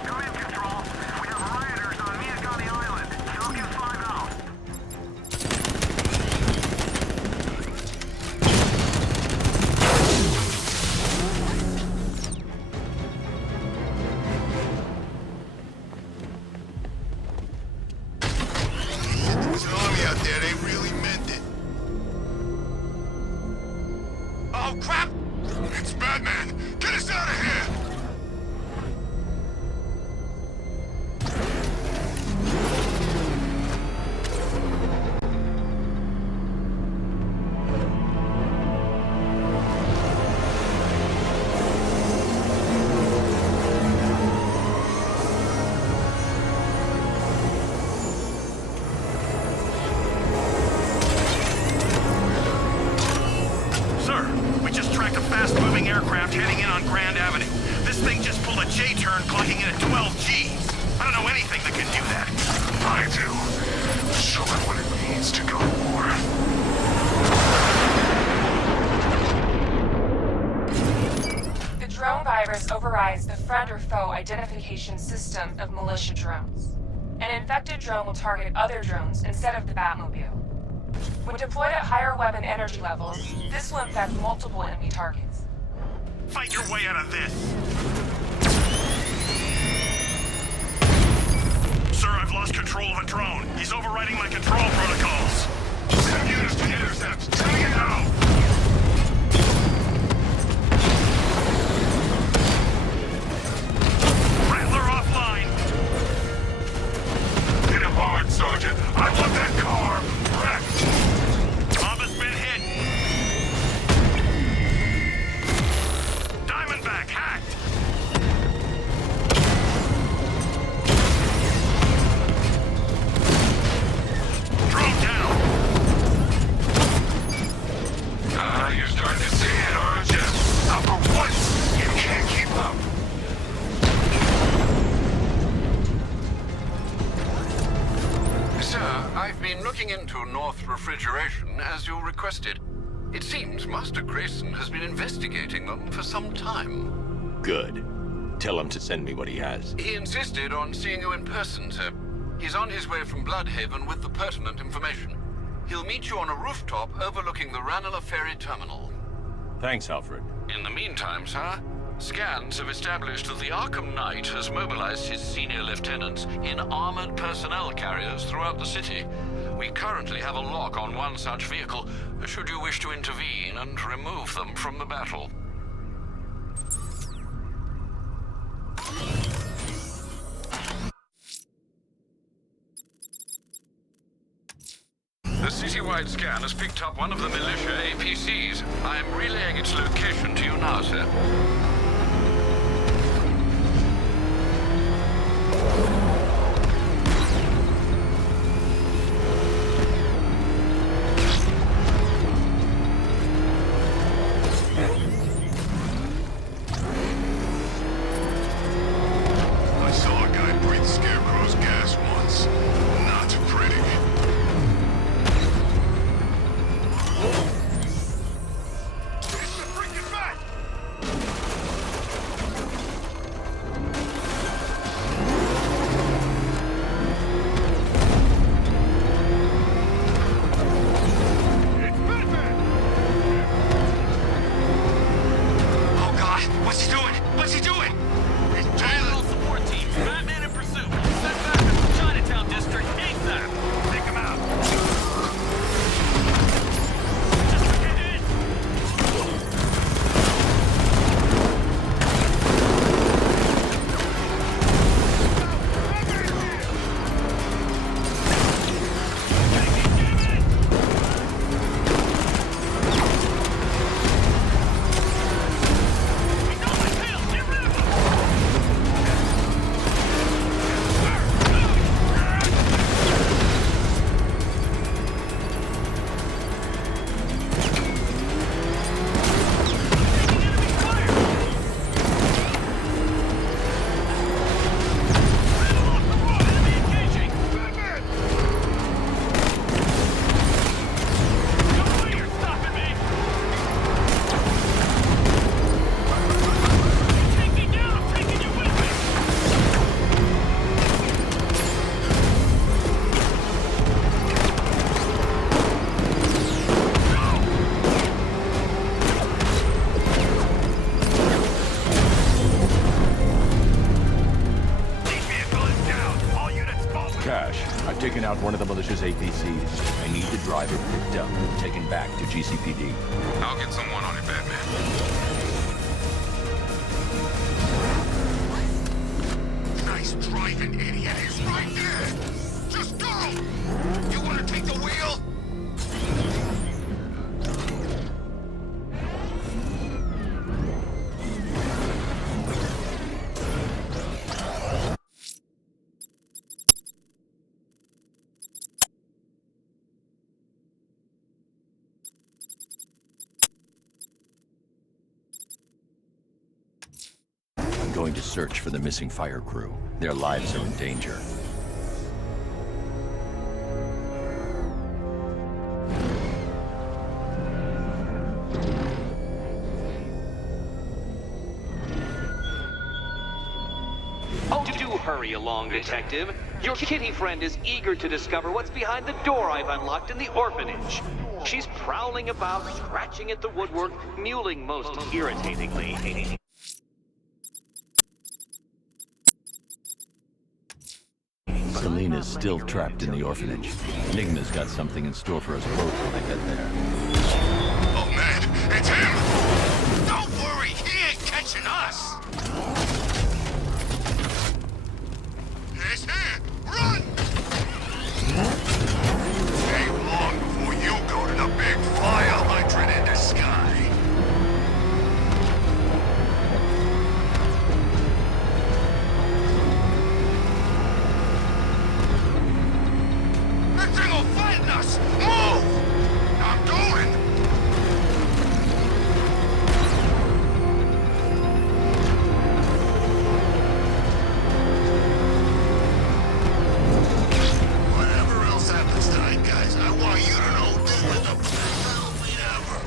Come in, Control. We have rioters on Miyagami Island. Falcon 5 out. There's an army out there, they really meant it. Oh, crap! It's Batman! Get us out of here! Sir, we just tracked a fast-moving aircraft heading in on Grand Avenue. This thing just pulled a J-turn, clocking in at 12 Gs. I don't know anything that can do that. I do. Show it what it means to go to war. The drone virus overrides the friend or foe identification system of militia drones. An infected drone will target other drones instead of the Batmobile. When deployed at higher weapon energy levels, this will infect multiple enemy targets. Fight your way out of this. Sir, I've lost control of a drone. He's overriding my control protocols. Send units to intercept. Tell me now! Rattler offline. Hit him hard, Sergeant. I want that car wrecked. Mob has been hit. Diamondback hacked. Drone down. You're starting to see it, aren't you? Now for once, you can't keep up. Sir, I've been looking into North Refrigeration as you requested. It seems Master Grayson has been investigating them for some time. good. Tell him to send me what he has. He insisted on seeing you in person, sir. He's on his way from Bloodhaven with the pertinent information. He'll meet you on a rooftop overlooking the Ranelagh Ferry Terminal. Thanks, Alfred. In the meantime, sir, scans have established that the Arkham Knight has mobilized his senior lieutenants in armored personnel carriers throughout the city. We currently have a lock on one such vehicle, should you wish to intervene and remove them from the battle. The citywide scan has picked up one of the militia APCs. I am relaying its location to you now, sir. succeed, I need the driver picked up and taken back to GCPD. I'll get someone on it, Batman. Nice driving, idiot. He's right there. Just go. You want to take the wheel? I'm going to search for the missing fire crew. Their lives are in danger. Oh, do hurry along, Detective. Your kitty friend is eager to discover what's behind the door I've unlocked in the orphanage. She's prowling about, scratching at the woodwork, mewling most irritatingly. Selena's still trapped in the orphanage. Enigma's got something in store for us both when I get there. Oh, man, it's him! Don't worry, he ain't catching us! It's him! Run! Ain't long before you go to the big fire hydrant in the sky. That thing will flatten us! Move! I'm going! Whatever else happens tonight, guys, I want you to know this was the best Halloween ever.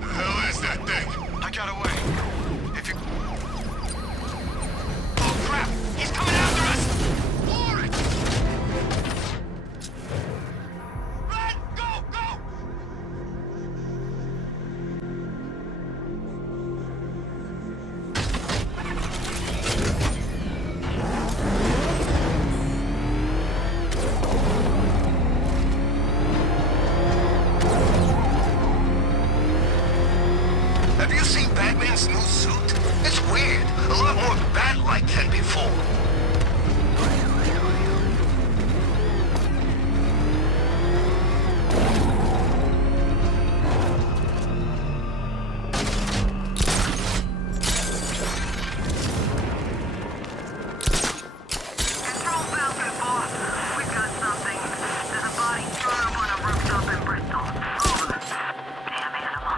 The hell is that thing? I got away. If you... Oh, crap! He's coming after us! Warren! Run! Go! Go! Have you seen Batman's new suit? It's weird. A lot more bat-like than before. Control Falcon 4. We've got something. There's a body thrown up on a rooftop in Bristol. Over. Damn animal.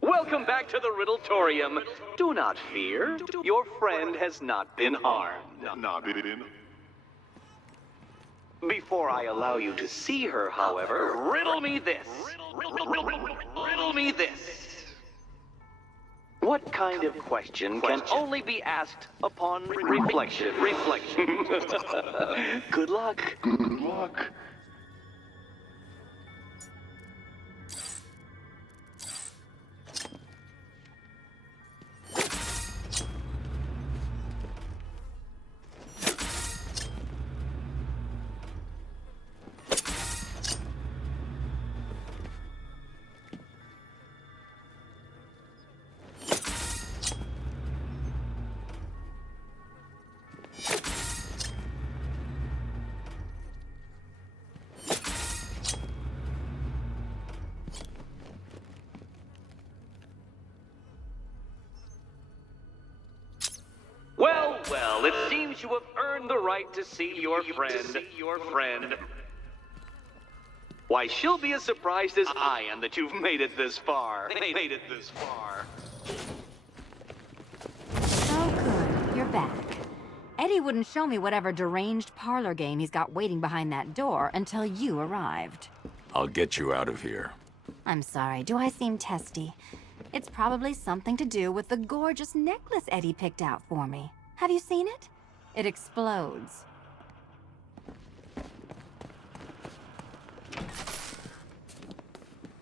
Welcome back to the Riddletorium. Do not fear. Your friend has not been harmed. Before I allow you to see her, however, riddle me this. Riddle me this. What kind of question can only be asked upon reflection? Good luck. Good luck. Well, it seems you have earned the right to see your friend. Why, she'll be as surprised as I am that you've made it this far. Oh, good. You're back. Eddie wouldn't show me whatever deranged parlor game he's got waiting behind that door until you arrived. I'll get you out of here. I'm sorry, do I seem testy? It's probably something to do with the gorgeous necklace Eddie picked out for me. Have you seen it? It explodes.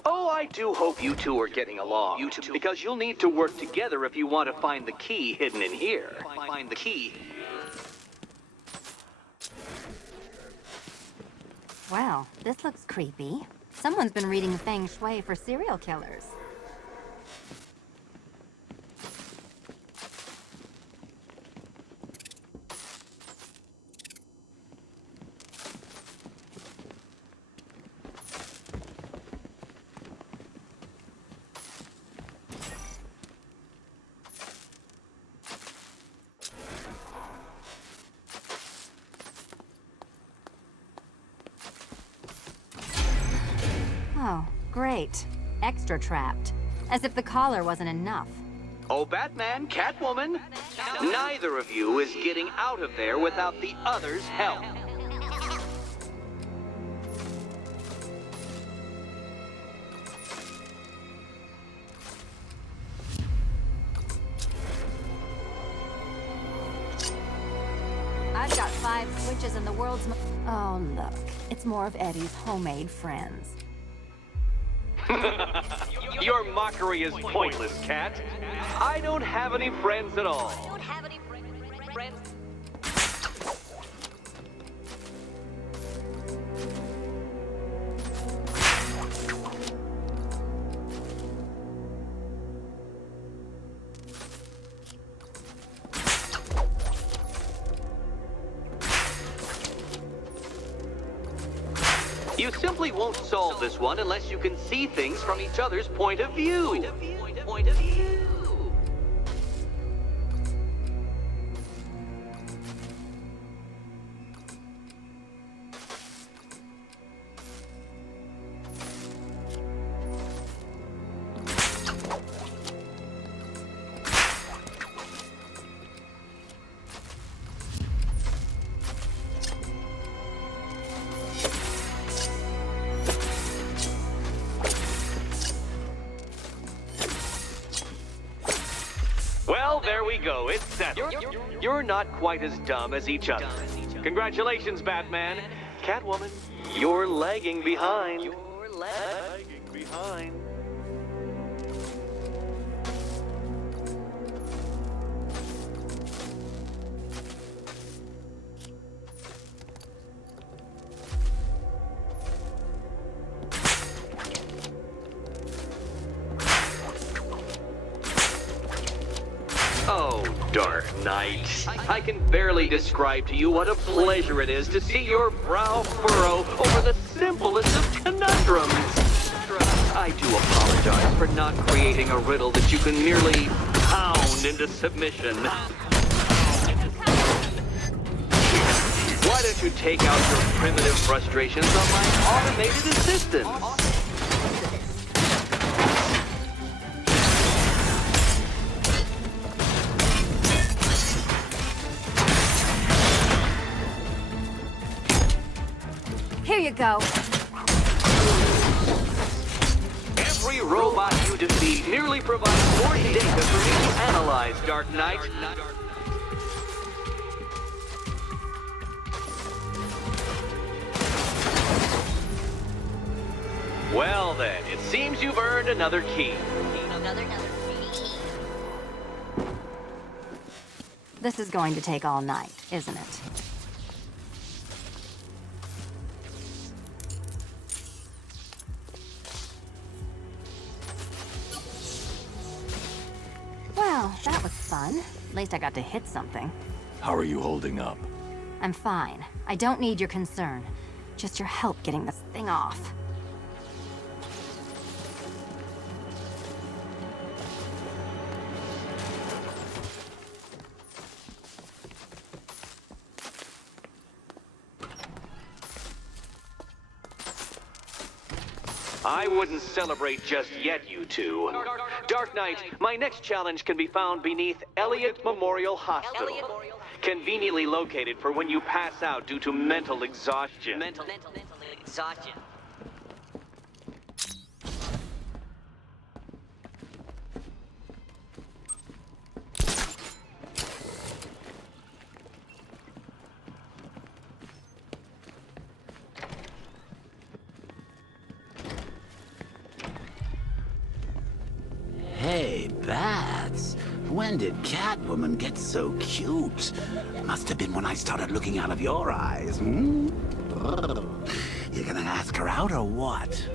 Oh, I do hope you two are getting along. Because you'll need to work together if you want to find the key hidden in here. Find the key. Well, this looks creepy. Someone's been reading feng shui for serial killers. Oh, great. Extra trapped. As if the collar wasn't enough. Oh, Batman, Catwoman, neither of you is getting out of there without the other's help. I've got 5 switches in the world's Oh, look. It's more of Eddie's homemade friends. Your mockery is pointless, Cat. I don't have any friends at all. You simply won't solve this one unless you can see things from each other's point of view. Point of view. Well, there we go. It's settled. You're not quite as dumb as each other. Congratulations, Batman. Catwoman, you're lagging behind. You're lagging behind. Oh, Dark Knight. I can barely describe to you what a pleasure it is to see your brow furrow over the simplest of conundrums. I do apologize for not creating a riddle that you can merely pound into submission. Why don't you take out your primitive frustrations on my automated assistant? Here you go. Every robot you defeat merely provides more data for me to analyze, Dark Knight. Well then, it seems you've earned another key. This is going to take all night, isn't it? Well, that was fun. At least I got to hit something. How are you holding up? I'm fine. I don't need your concern. Just your help getting this thing off. I wouldn't celebrate just yet, you two. Dark Knight, my next challenge can be found beneath Elliott Memorial Hospital. Conveniently located for when you pass out due to mental exhaustion. Bats? When did Catwoman get so cute? Must have been when I started looking out of your eyes, hmm? You gonna ask her out or what?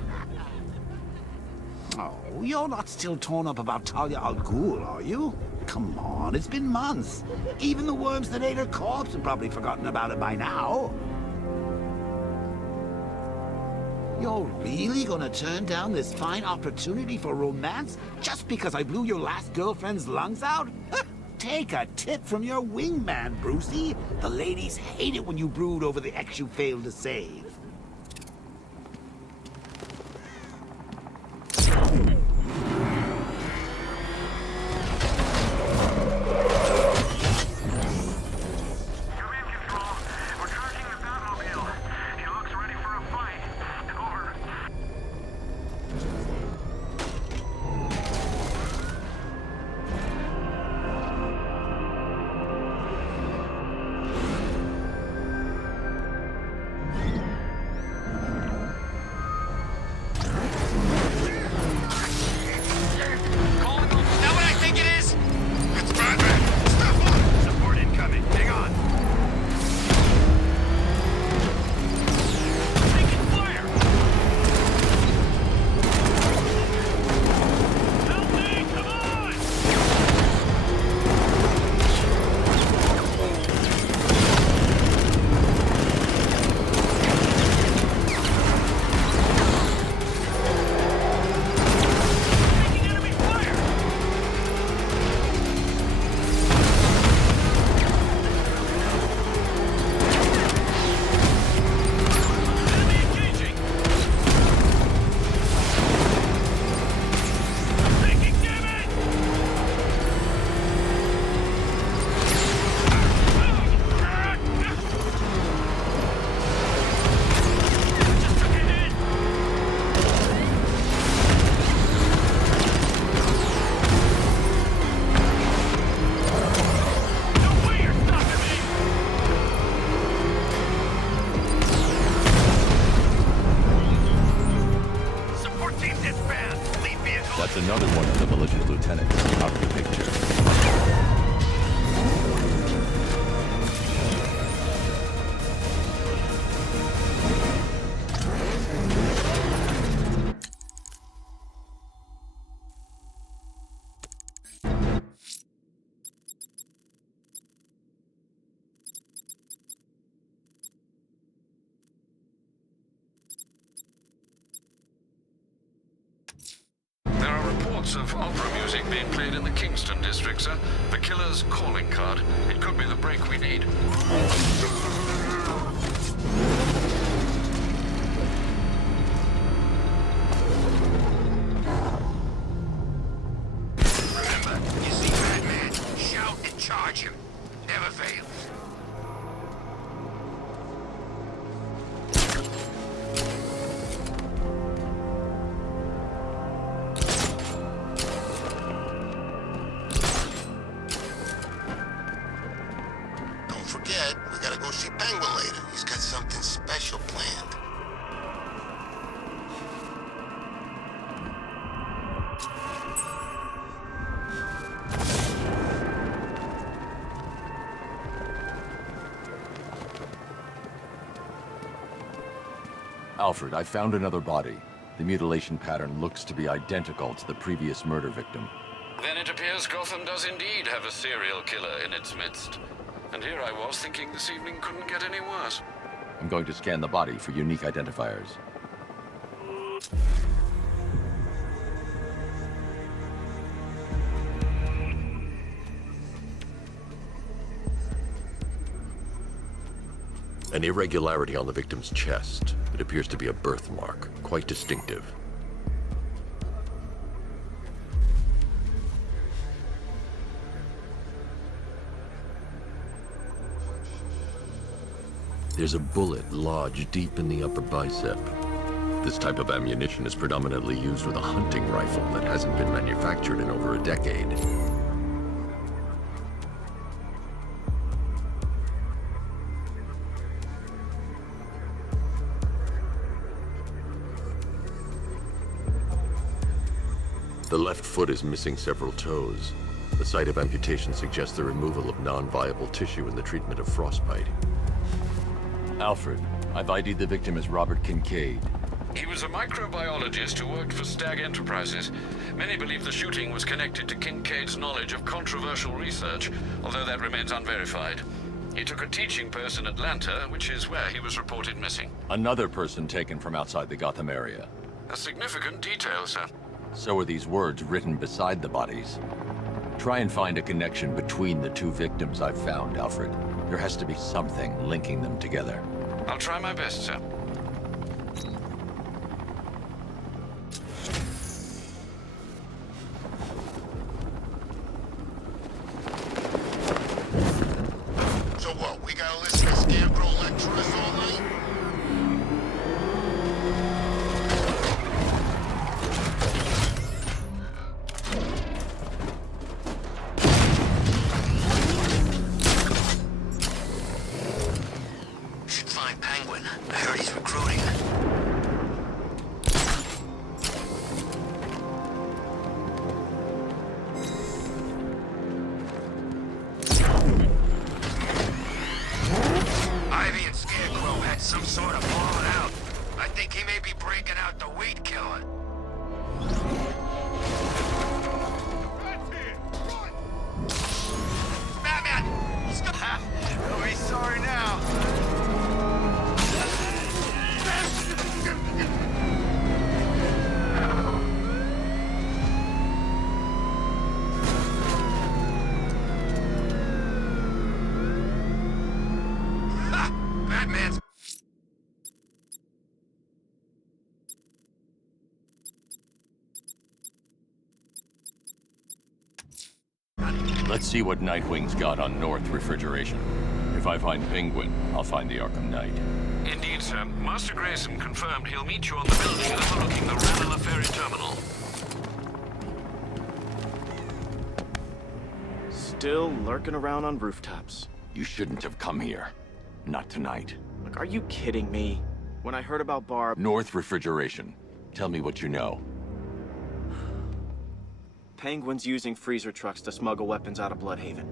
Oh, you're not still torn up about Talia al Ghul, are you? Come on, it's been months. Even the worms that ate her corpse have probably forgotten about it by now. You're really gonna turn down this fine opportunity for romance just because I blew your last girlfriend's lungs out? Take a tip from your wingman, Brucey. The ladies hate it when you brood over the ex you failed to save. That's another one of the militia lieutenants out of the picture. There are reports of opera music being played in the Kingston district, sir. The killer's calling card. It could be the break we need. Remember, you see Batman, shout and charge him. Never fails. Forget, we gotta go see Penguin later. He's got something special planned. Alfred, I found another body. The mutilation pattern looks to be identical to the previous murder victim. Then it appears Gotham does indeed have a serial killer in its midst. And here I was thinking this evening couldn't get any worse. I'm going to scan the body for unique identifiers. An irregularity on the victim's chest. It appears to be a birthmark, quite distinctive. There's a bullet lodged deep in the upper bicep. This type of ammunition is predominantly used with a hunting rifle that hasn't been manufactured in over a decade. The left foot is missing several toes. The site of amputation suggests the removal of non-viable tissue in the treatment of frostbite. Alfred, I've ID'd the victim as Robert Kincaid. He was a microbiologist who worked for Stag Enterprises. Many believe the shooting was connected to Kincaid's knowledge of controversial research, although that remains unverified. He took a teaching post in Atlanta, which is where he was reported missing. Another person taken from outside the Gotham area. A significant detail, sir. So are these words written beside the bodies. Try and find a connection between the two victims I've found, Alfred. There has to be something linking them together. I'll try my best, sir. So what, we gotta listen to Scarecrow lecture us all night? Should find Penguin. I heard he's recruiting. Ivy and Scarecrow had some sort of falling out. I think he may be breaking out the weed killer. Batman! He's gonna... He'll be sorry now. Ha! Batman's... Let's see what Nightwing's got on North Refrigeration. If I find Penguin, I'll find the Arkham Knight. Indeed, sir. Master Grayson confirmed he'll meet you on the building overlooking the Ranelagh Ferry Terminal. Still lurking around on rooftops. You shouldn't have come here. Not tonight. Look, are you kidding me? When I heard about Barb... North Refrigeration. Tell me what you know. Penguin's using freezer trucks to smuggle weapons out of Bloodhaven.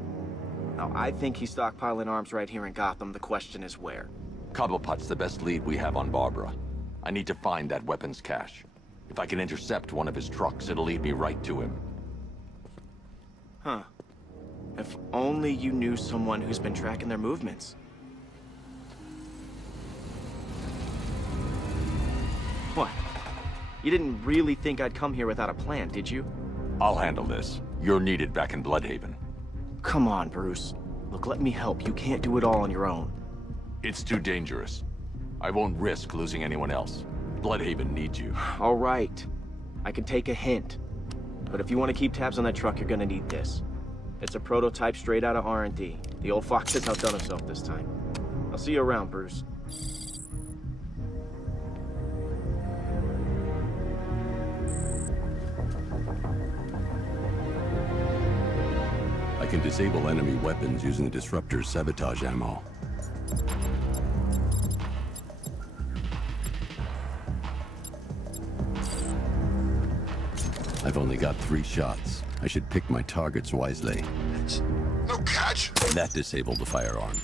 Now, I think he's stockpiling arms right here in Gotham. The question is where. Cobblepot's the best lead we have on Barbara. I need to find that weapons cache. If I can intercept one of his trucks, it'll lead me right to him. Huh. If only you knew someone who's been tracking their movements. What? You didn't really think I'd come here without a plan, did you? I'll handle this. You're needed back in Bloodhaven. Come on, Bruce. Look, let me help. You can't do it all on your own. It's too dangerous. I won't risk losing anyone else. Bloodhaven needs you. All right. I can take a hint. But if you want to keep tabs on that truck, you're gonna need this. It's a prototype straight out of R&D. The old fox has outdone himself this time. I'll see you around, Bruce. I can disable enemy weapons using the disruptor's sabotage ammo. I've only got 3 shots. I should pick my targets wisely. No catch! That disabled the firearm.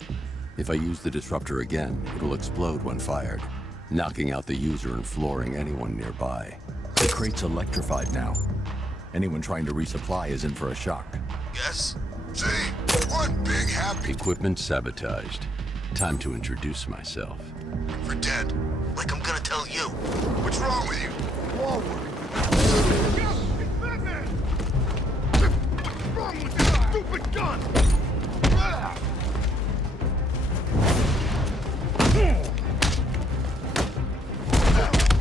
If I use the disruptor again, it will explode when fired, knocking out the user and flooring anyone nearby. The crate's electrified now. Anyone trying to resupply is in for a shock. Yes. See? One big happy... Equipment sabotaged. Time to introduce myself. For dead. Like I'm gonna tell you. What's wrong with you? Forward. It's Batman! What's wrong with this stupid gun?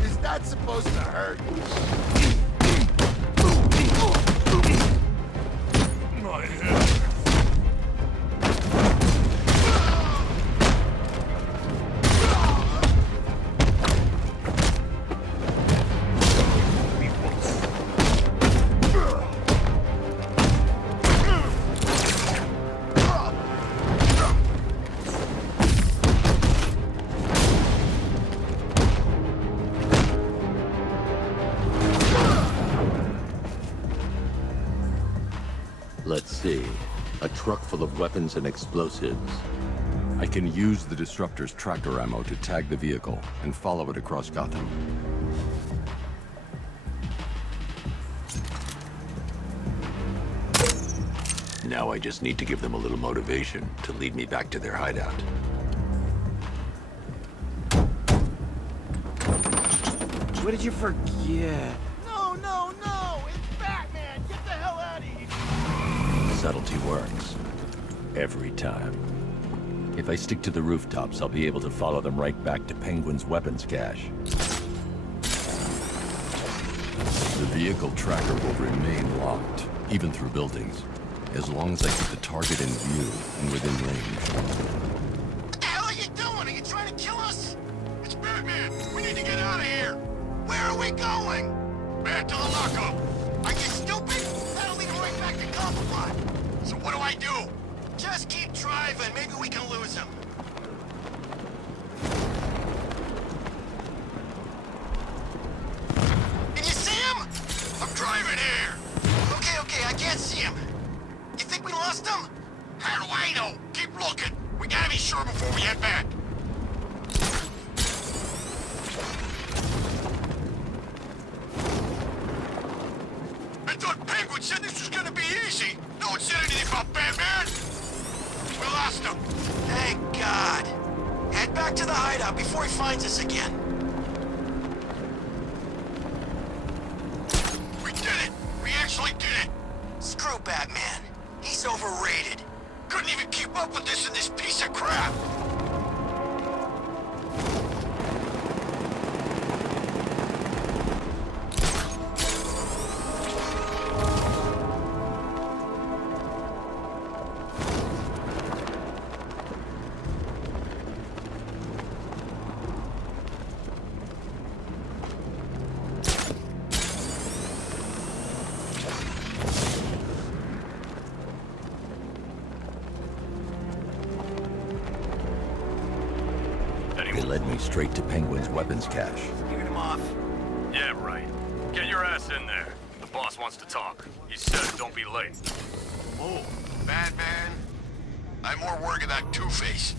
Is that supposed to hurt? My head. Let's see. A truck full of weapons and explosives. I can use the Disruptor's tractor ammo to tag the vehicle and follow it across Gotham. Now I just need to give them a little motivation to lead me back to their hideout. What did you forget? No, no, no! It's Batman! Get the hell out of here! Subtlety works. Every time. If I stick to the rooftops, I'll be able to follow them right back to Penguin's weapons cache. The vehicle tracker will remain locked, even through buildings, as long as I keep the target in view and within range. What the hell are you doing? Are you trying to kill us? It's Batman! We need to get out of here! Where are we going? Back to the lockup! Are you stupid? That'll lead right back to Cobblepot! So what do I do? Just keep driving. Maybe we can lose him. Can you see him? I'm driving here. Okay, I can't see him. You think we lost him? How do I know? Keep looking. We gotta be sure before we head back. I thought Penguin said this was gonna be easy. No one said anything about Batman. We lost him. Thank God. Head back to the hideout before he finds us again. We did it. We actually did it. Screw Batman. He's overrated. Couldn't even keep up with this in this piece of crap. They led me straight to Penguin's weapons cache. Get him off. Yeah, right. Get your ass in there. The boss wants to talk. He said don't be late. Oh, Batman. I'm more worried about Two-Face.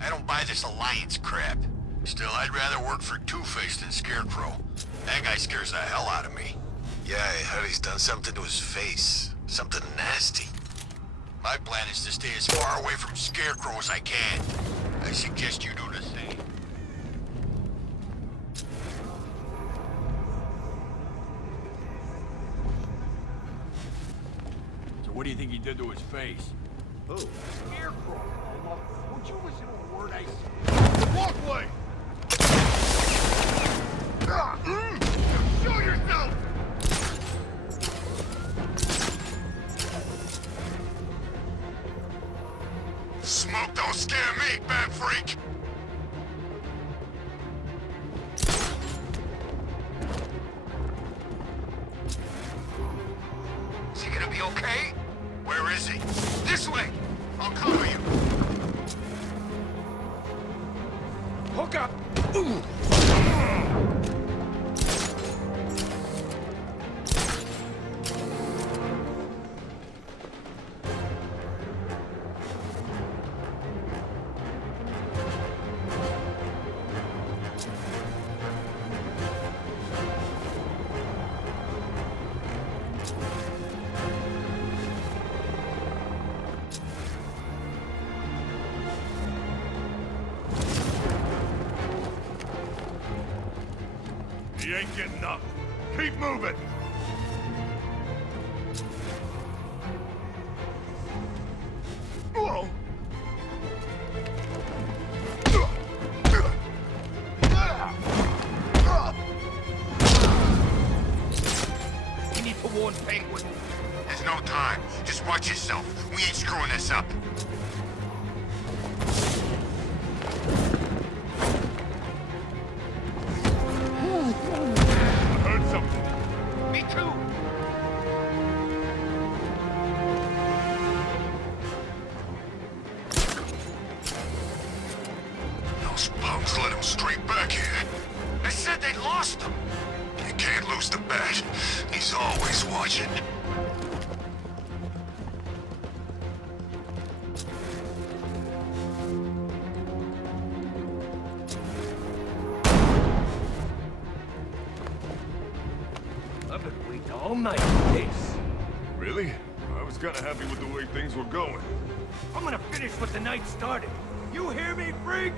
I don't buy this alliance crap. Still, I'd rather work for Two-Face than Scarecrow. That guy scares the hell out of me. Yeah, I heard he's done something to his face. Something nasty. My plan is to stay as far away from Scarecrow as I can. I suggest you do the same. So what do you think he did to his face? Who? Scarecrow! Won't you listen to a word I say? Walkway! Show yourself! Smoke don't scare me, bad freak! Is he gonna be okay? Where is he? This way! I'll cover you! Hook up! He ain't getting up. Keep moving. Whoa! We need to warn Penguin. There's no time. Just watch yourself. We ain't screwing this up. I heard something. Me too. Those punks let him straight back here. They said they lost him. You can't lose the bat. He's always watching. Really? I was kinda happy with the way things were going. I'm gonna finish what the night started. You hear me, freak?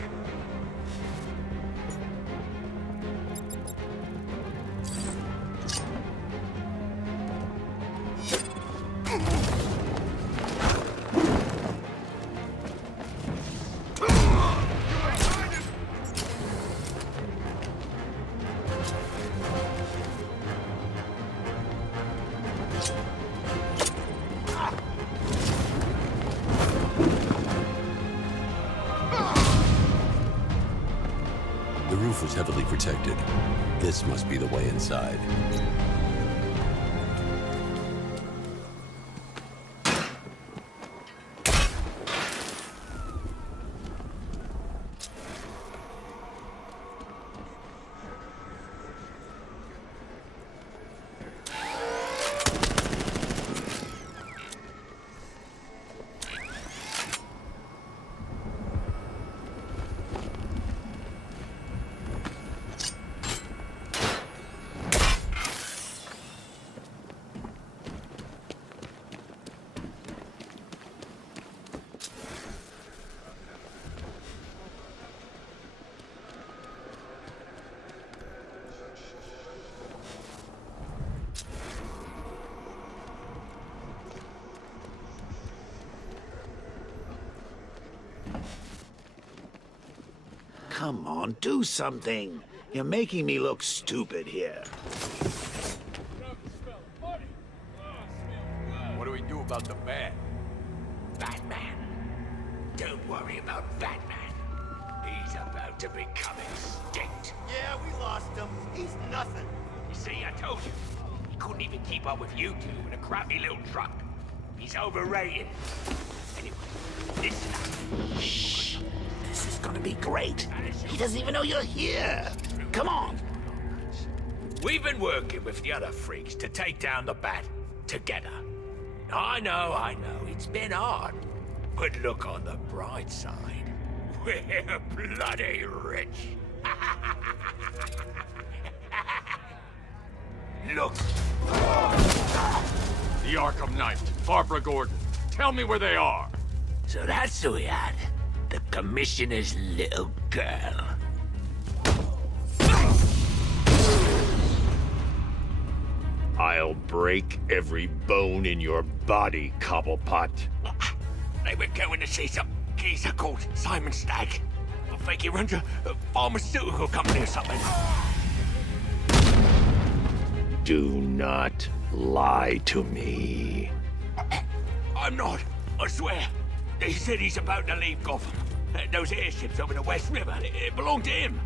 The roof was heavily protected. This must be the way inside. Come on, do something. You're making me look stupid here. What do we do about the bat? Batman. Don't worry about Batman. He's about to become extinct. Yeah, we lost him. He's nothing. You see, I told you. He couldn't even keep up with you two in a crappy little truck. He's overrated. Anyway, listen up. Shh. This is gonna be great. He doesn't even know you're here. Come on. We've been working with the other freaks to take down the Bat together. I know, it's been hard. But look on the bright side. We're bloody rich. Look. The Arkham Knight, Barbara Gordon. Tell me where they are. So that's who we had. The Commissioner's little girl. I'll break every bone in your body, Cobblepot. They were going to see some geezer called Simon Stagg. I think he runs a pharmaceutical company or something. Do not lie to me. I'm not, I swear. He said he's about to leave Gotham. Those airships over the West River, it belonged to him.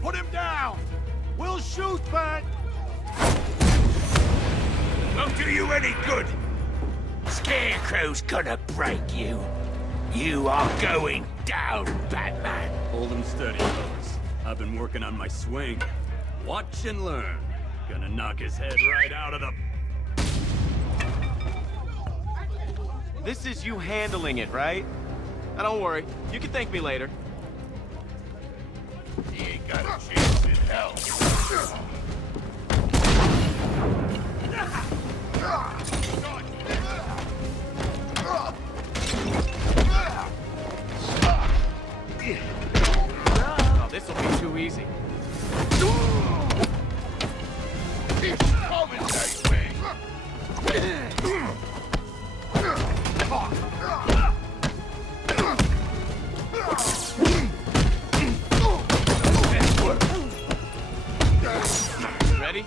Put him down! We'll shoot, Bat! Won't do you any good. Scarecrow's gonna break you. You are going down, Batman. Hold him steady, fellas. I've been working on my swing. Watch and learn. Gonna knock his head right out of the... This is you handling it, right? Now don't worry, you can thank me later. He ain't got a chance in hell. Oh, this'll be too easy. Ready?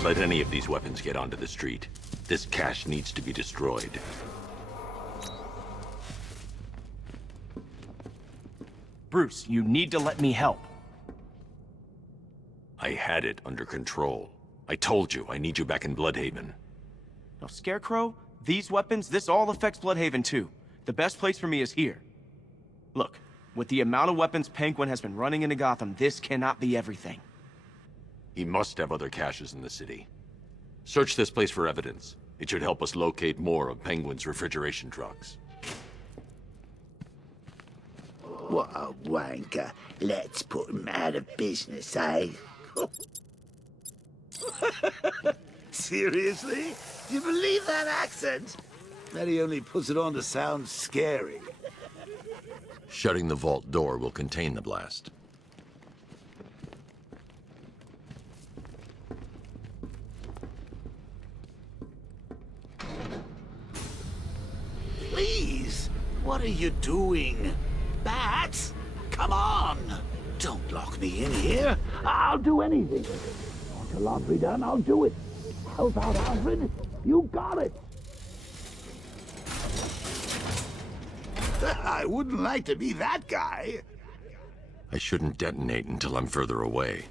can't let any of these weapons get onto the street. This cache needs to be destroyed. Bruce, you need to let me help. I had it under control. I told you, I need you back in Bloodhaven. Now, Scarecrow, these weapons, this all affects Bloodhaven too. The best place for me is here. Look, with the amount of weapons Penguin has been running into Gotham, this cannot be everything. He must have other caches in the city. Search this place for evidence. It should help us locate more of Penguin's refrigeration trucks. What a wanker. Let's put him out of business, eh? Seriously? Do you believe that accent? That he only puts it on to sound scary. Shutting the vault door will contain the blast. Please, what are you doing? Bats, come on! Don't lock me in here. I'll do anything. Want your laundry done? I'll do it. Help out, Alfred. You got it. I wouldn't like to be that guy. I shouldn't detonate until I'm further away.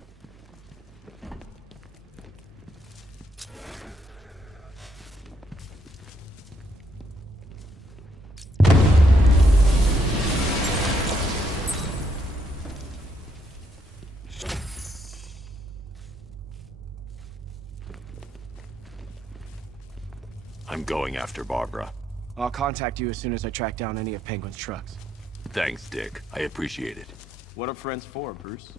I'm going after Barbara. I'll contact you as soon as I track down any of Penguin's trucks. Thanks, Dick. I appreciate it. What are friends for, Bruce?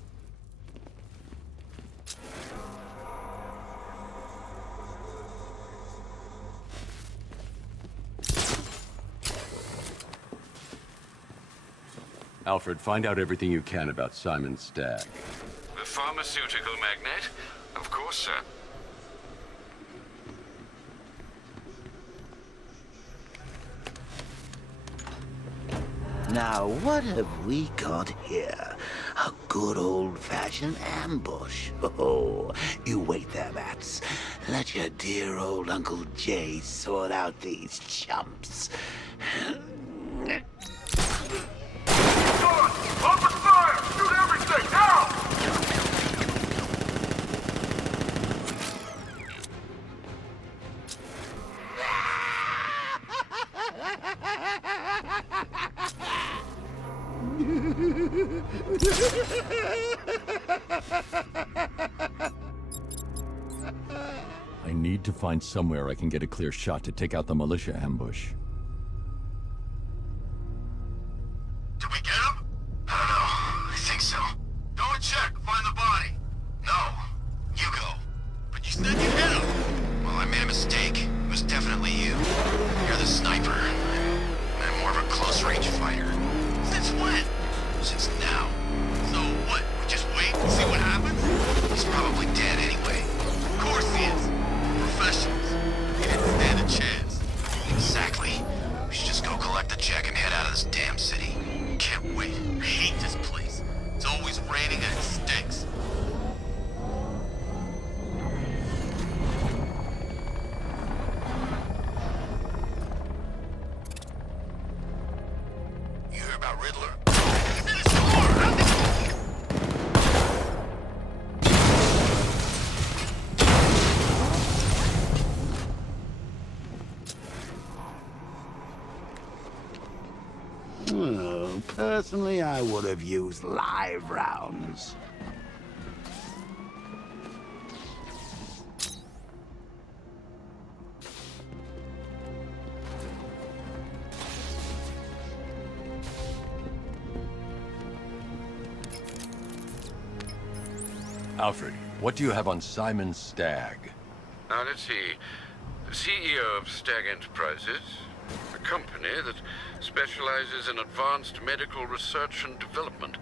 Alfred, find out everything you can about Simon Stagg. The pharmaceutical magnate? Of course, sir. Now, what have we got here? A good old-fashioned ambush. Oh, you wait there, Bats. Let your dear old Uncle Jay sort out these chumps. Open fire! Shoot everything, now! I need to find somewhere I can get a clear shot to take out the militia ambush. Did we get him? I don't know. I think so. Go and check. Find the body. No. You go. But you said you hit him. Well, I made a mistake. It was definitely you. You're the sniper. I'm more of a close-range fighter. Since when? Since now. So what? We just wait and see what happens? He's probably dead anyway. Of course he is. Professionals. He didn't stand a chance. Exactly. We should just go collect the check and head out of this damn city. Can't wait. I hate this place. It's always raining and it stinks. You hear about Riddler? He's in a store! How'd they... Oh, personally, I would have used live rounds. Alfred, what do you have on Simon Stagg? Now, let's see. The CEO of Stagg Enterprises, a company that specializes in advanced medical research and development.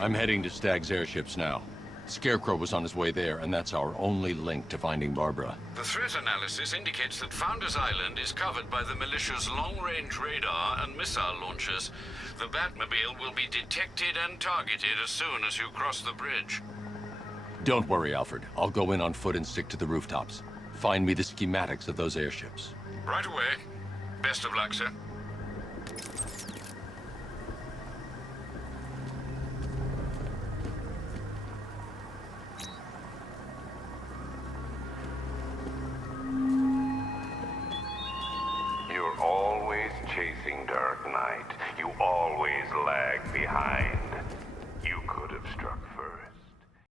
I'm heading to Stagg's airships now. Scarecrow was on his way there, and that's our only link to finding Barbara. The threat analysis indicates that Founders Island is covered by the militia's long-range radar and missile launchers. The Batmobile will be detected and targeted as soon as you cross the bridge. Don't worry, Alfred. I'll go in on foot and stick to the rooftops. Find me the schematics of those airships. Right away. Best of luck, sir. You're always chasing Dark Knight. You always lag behind. You could have struck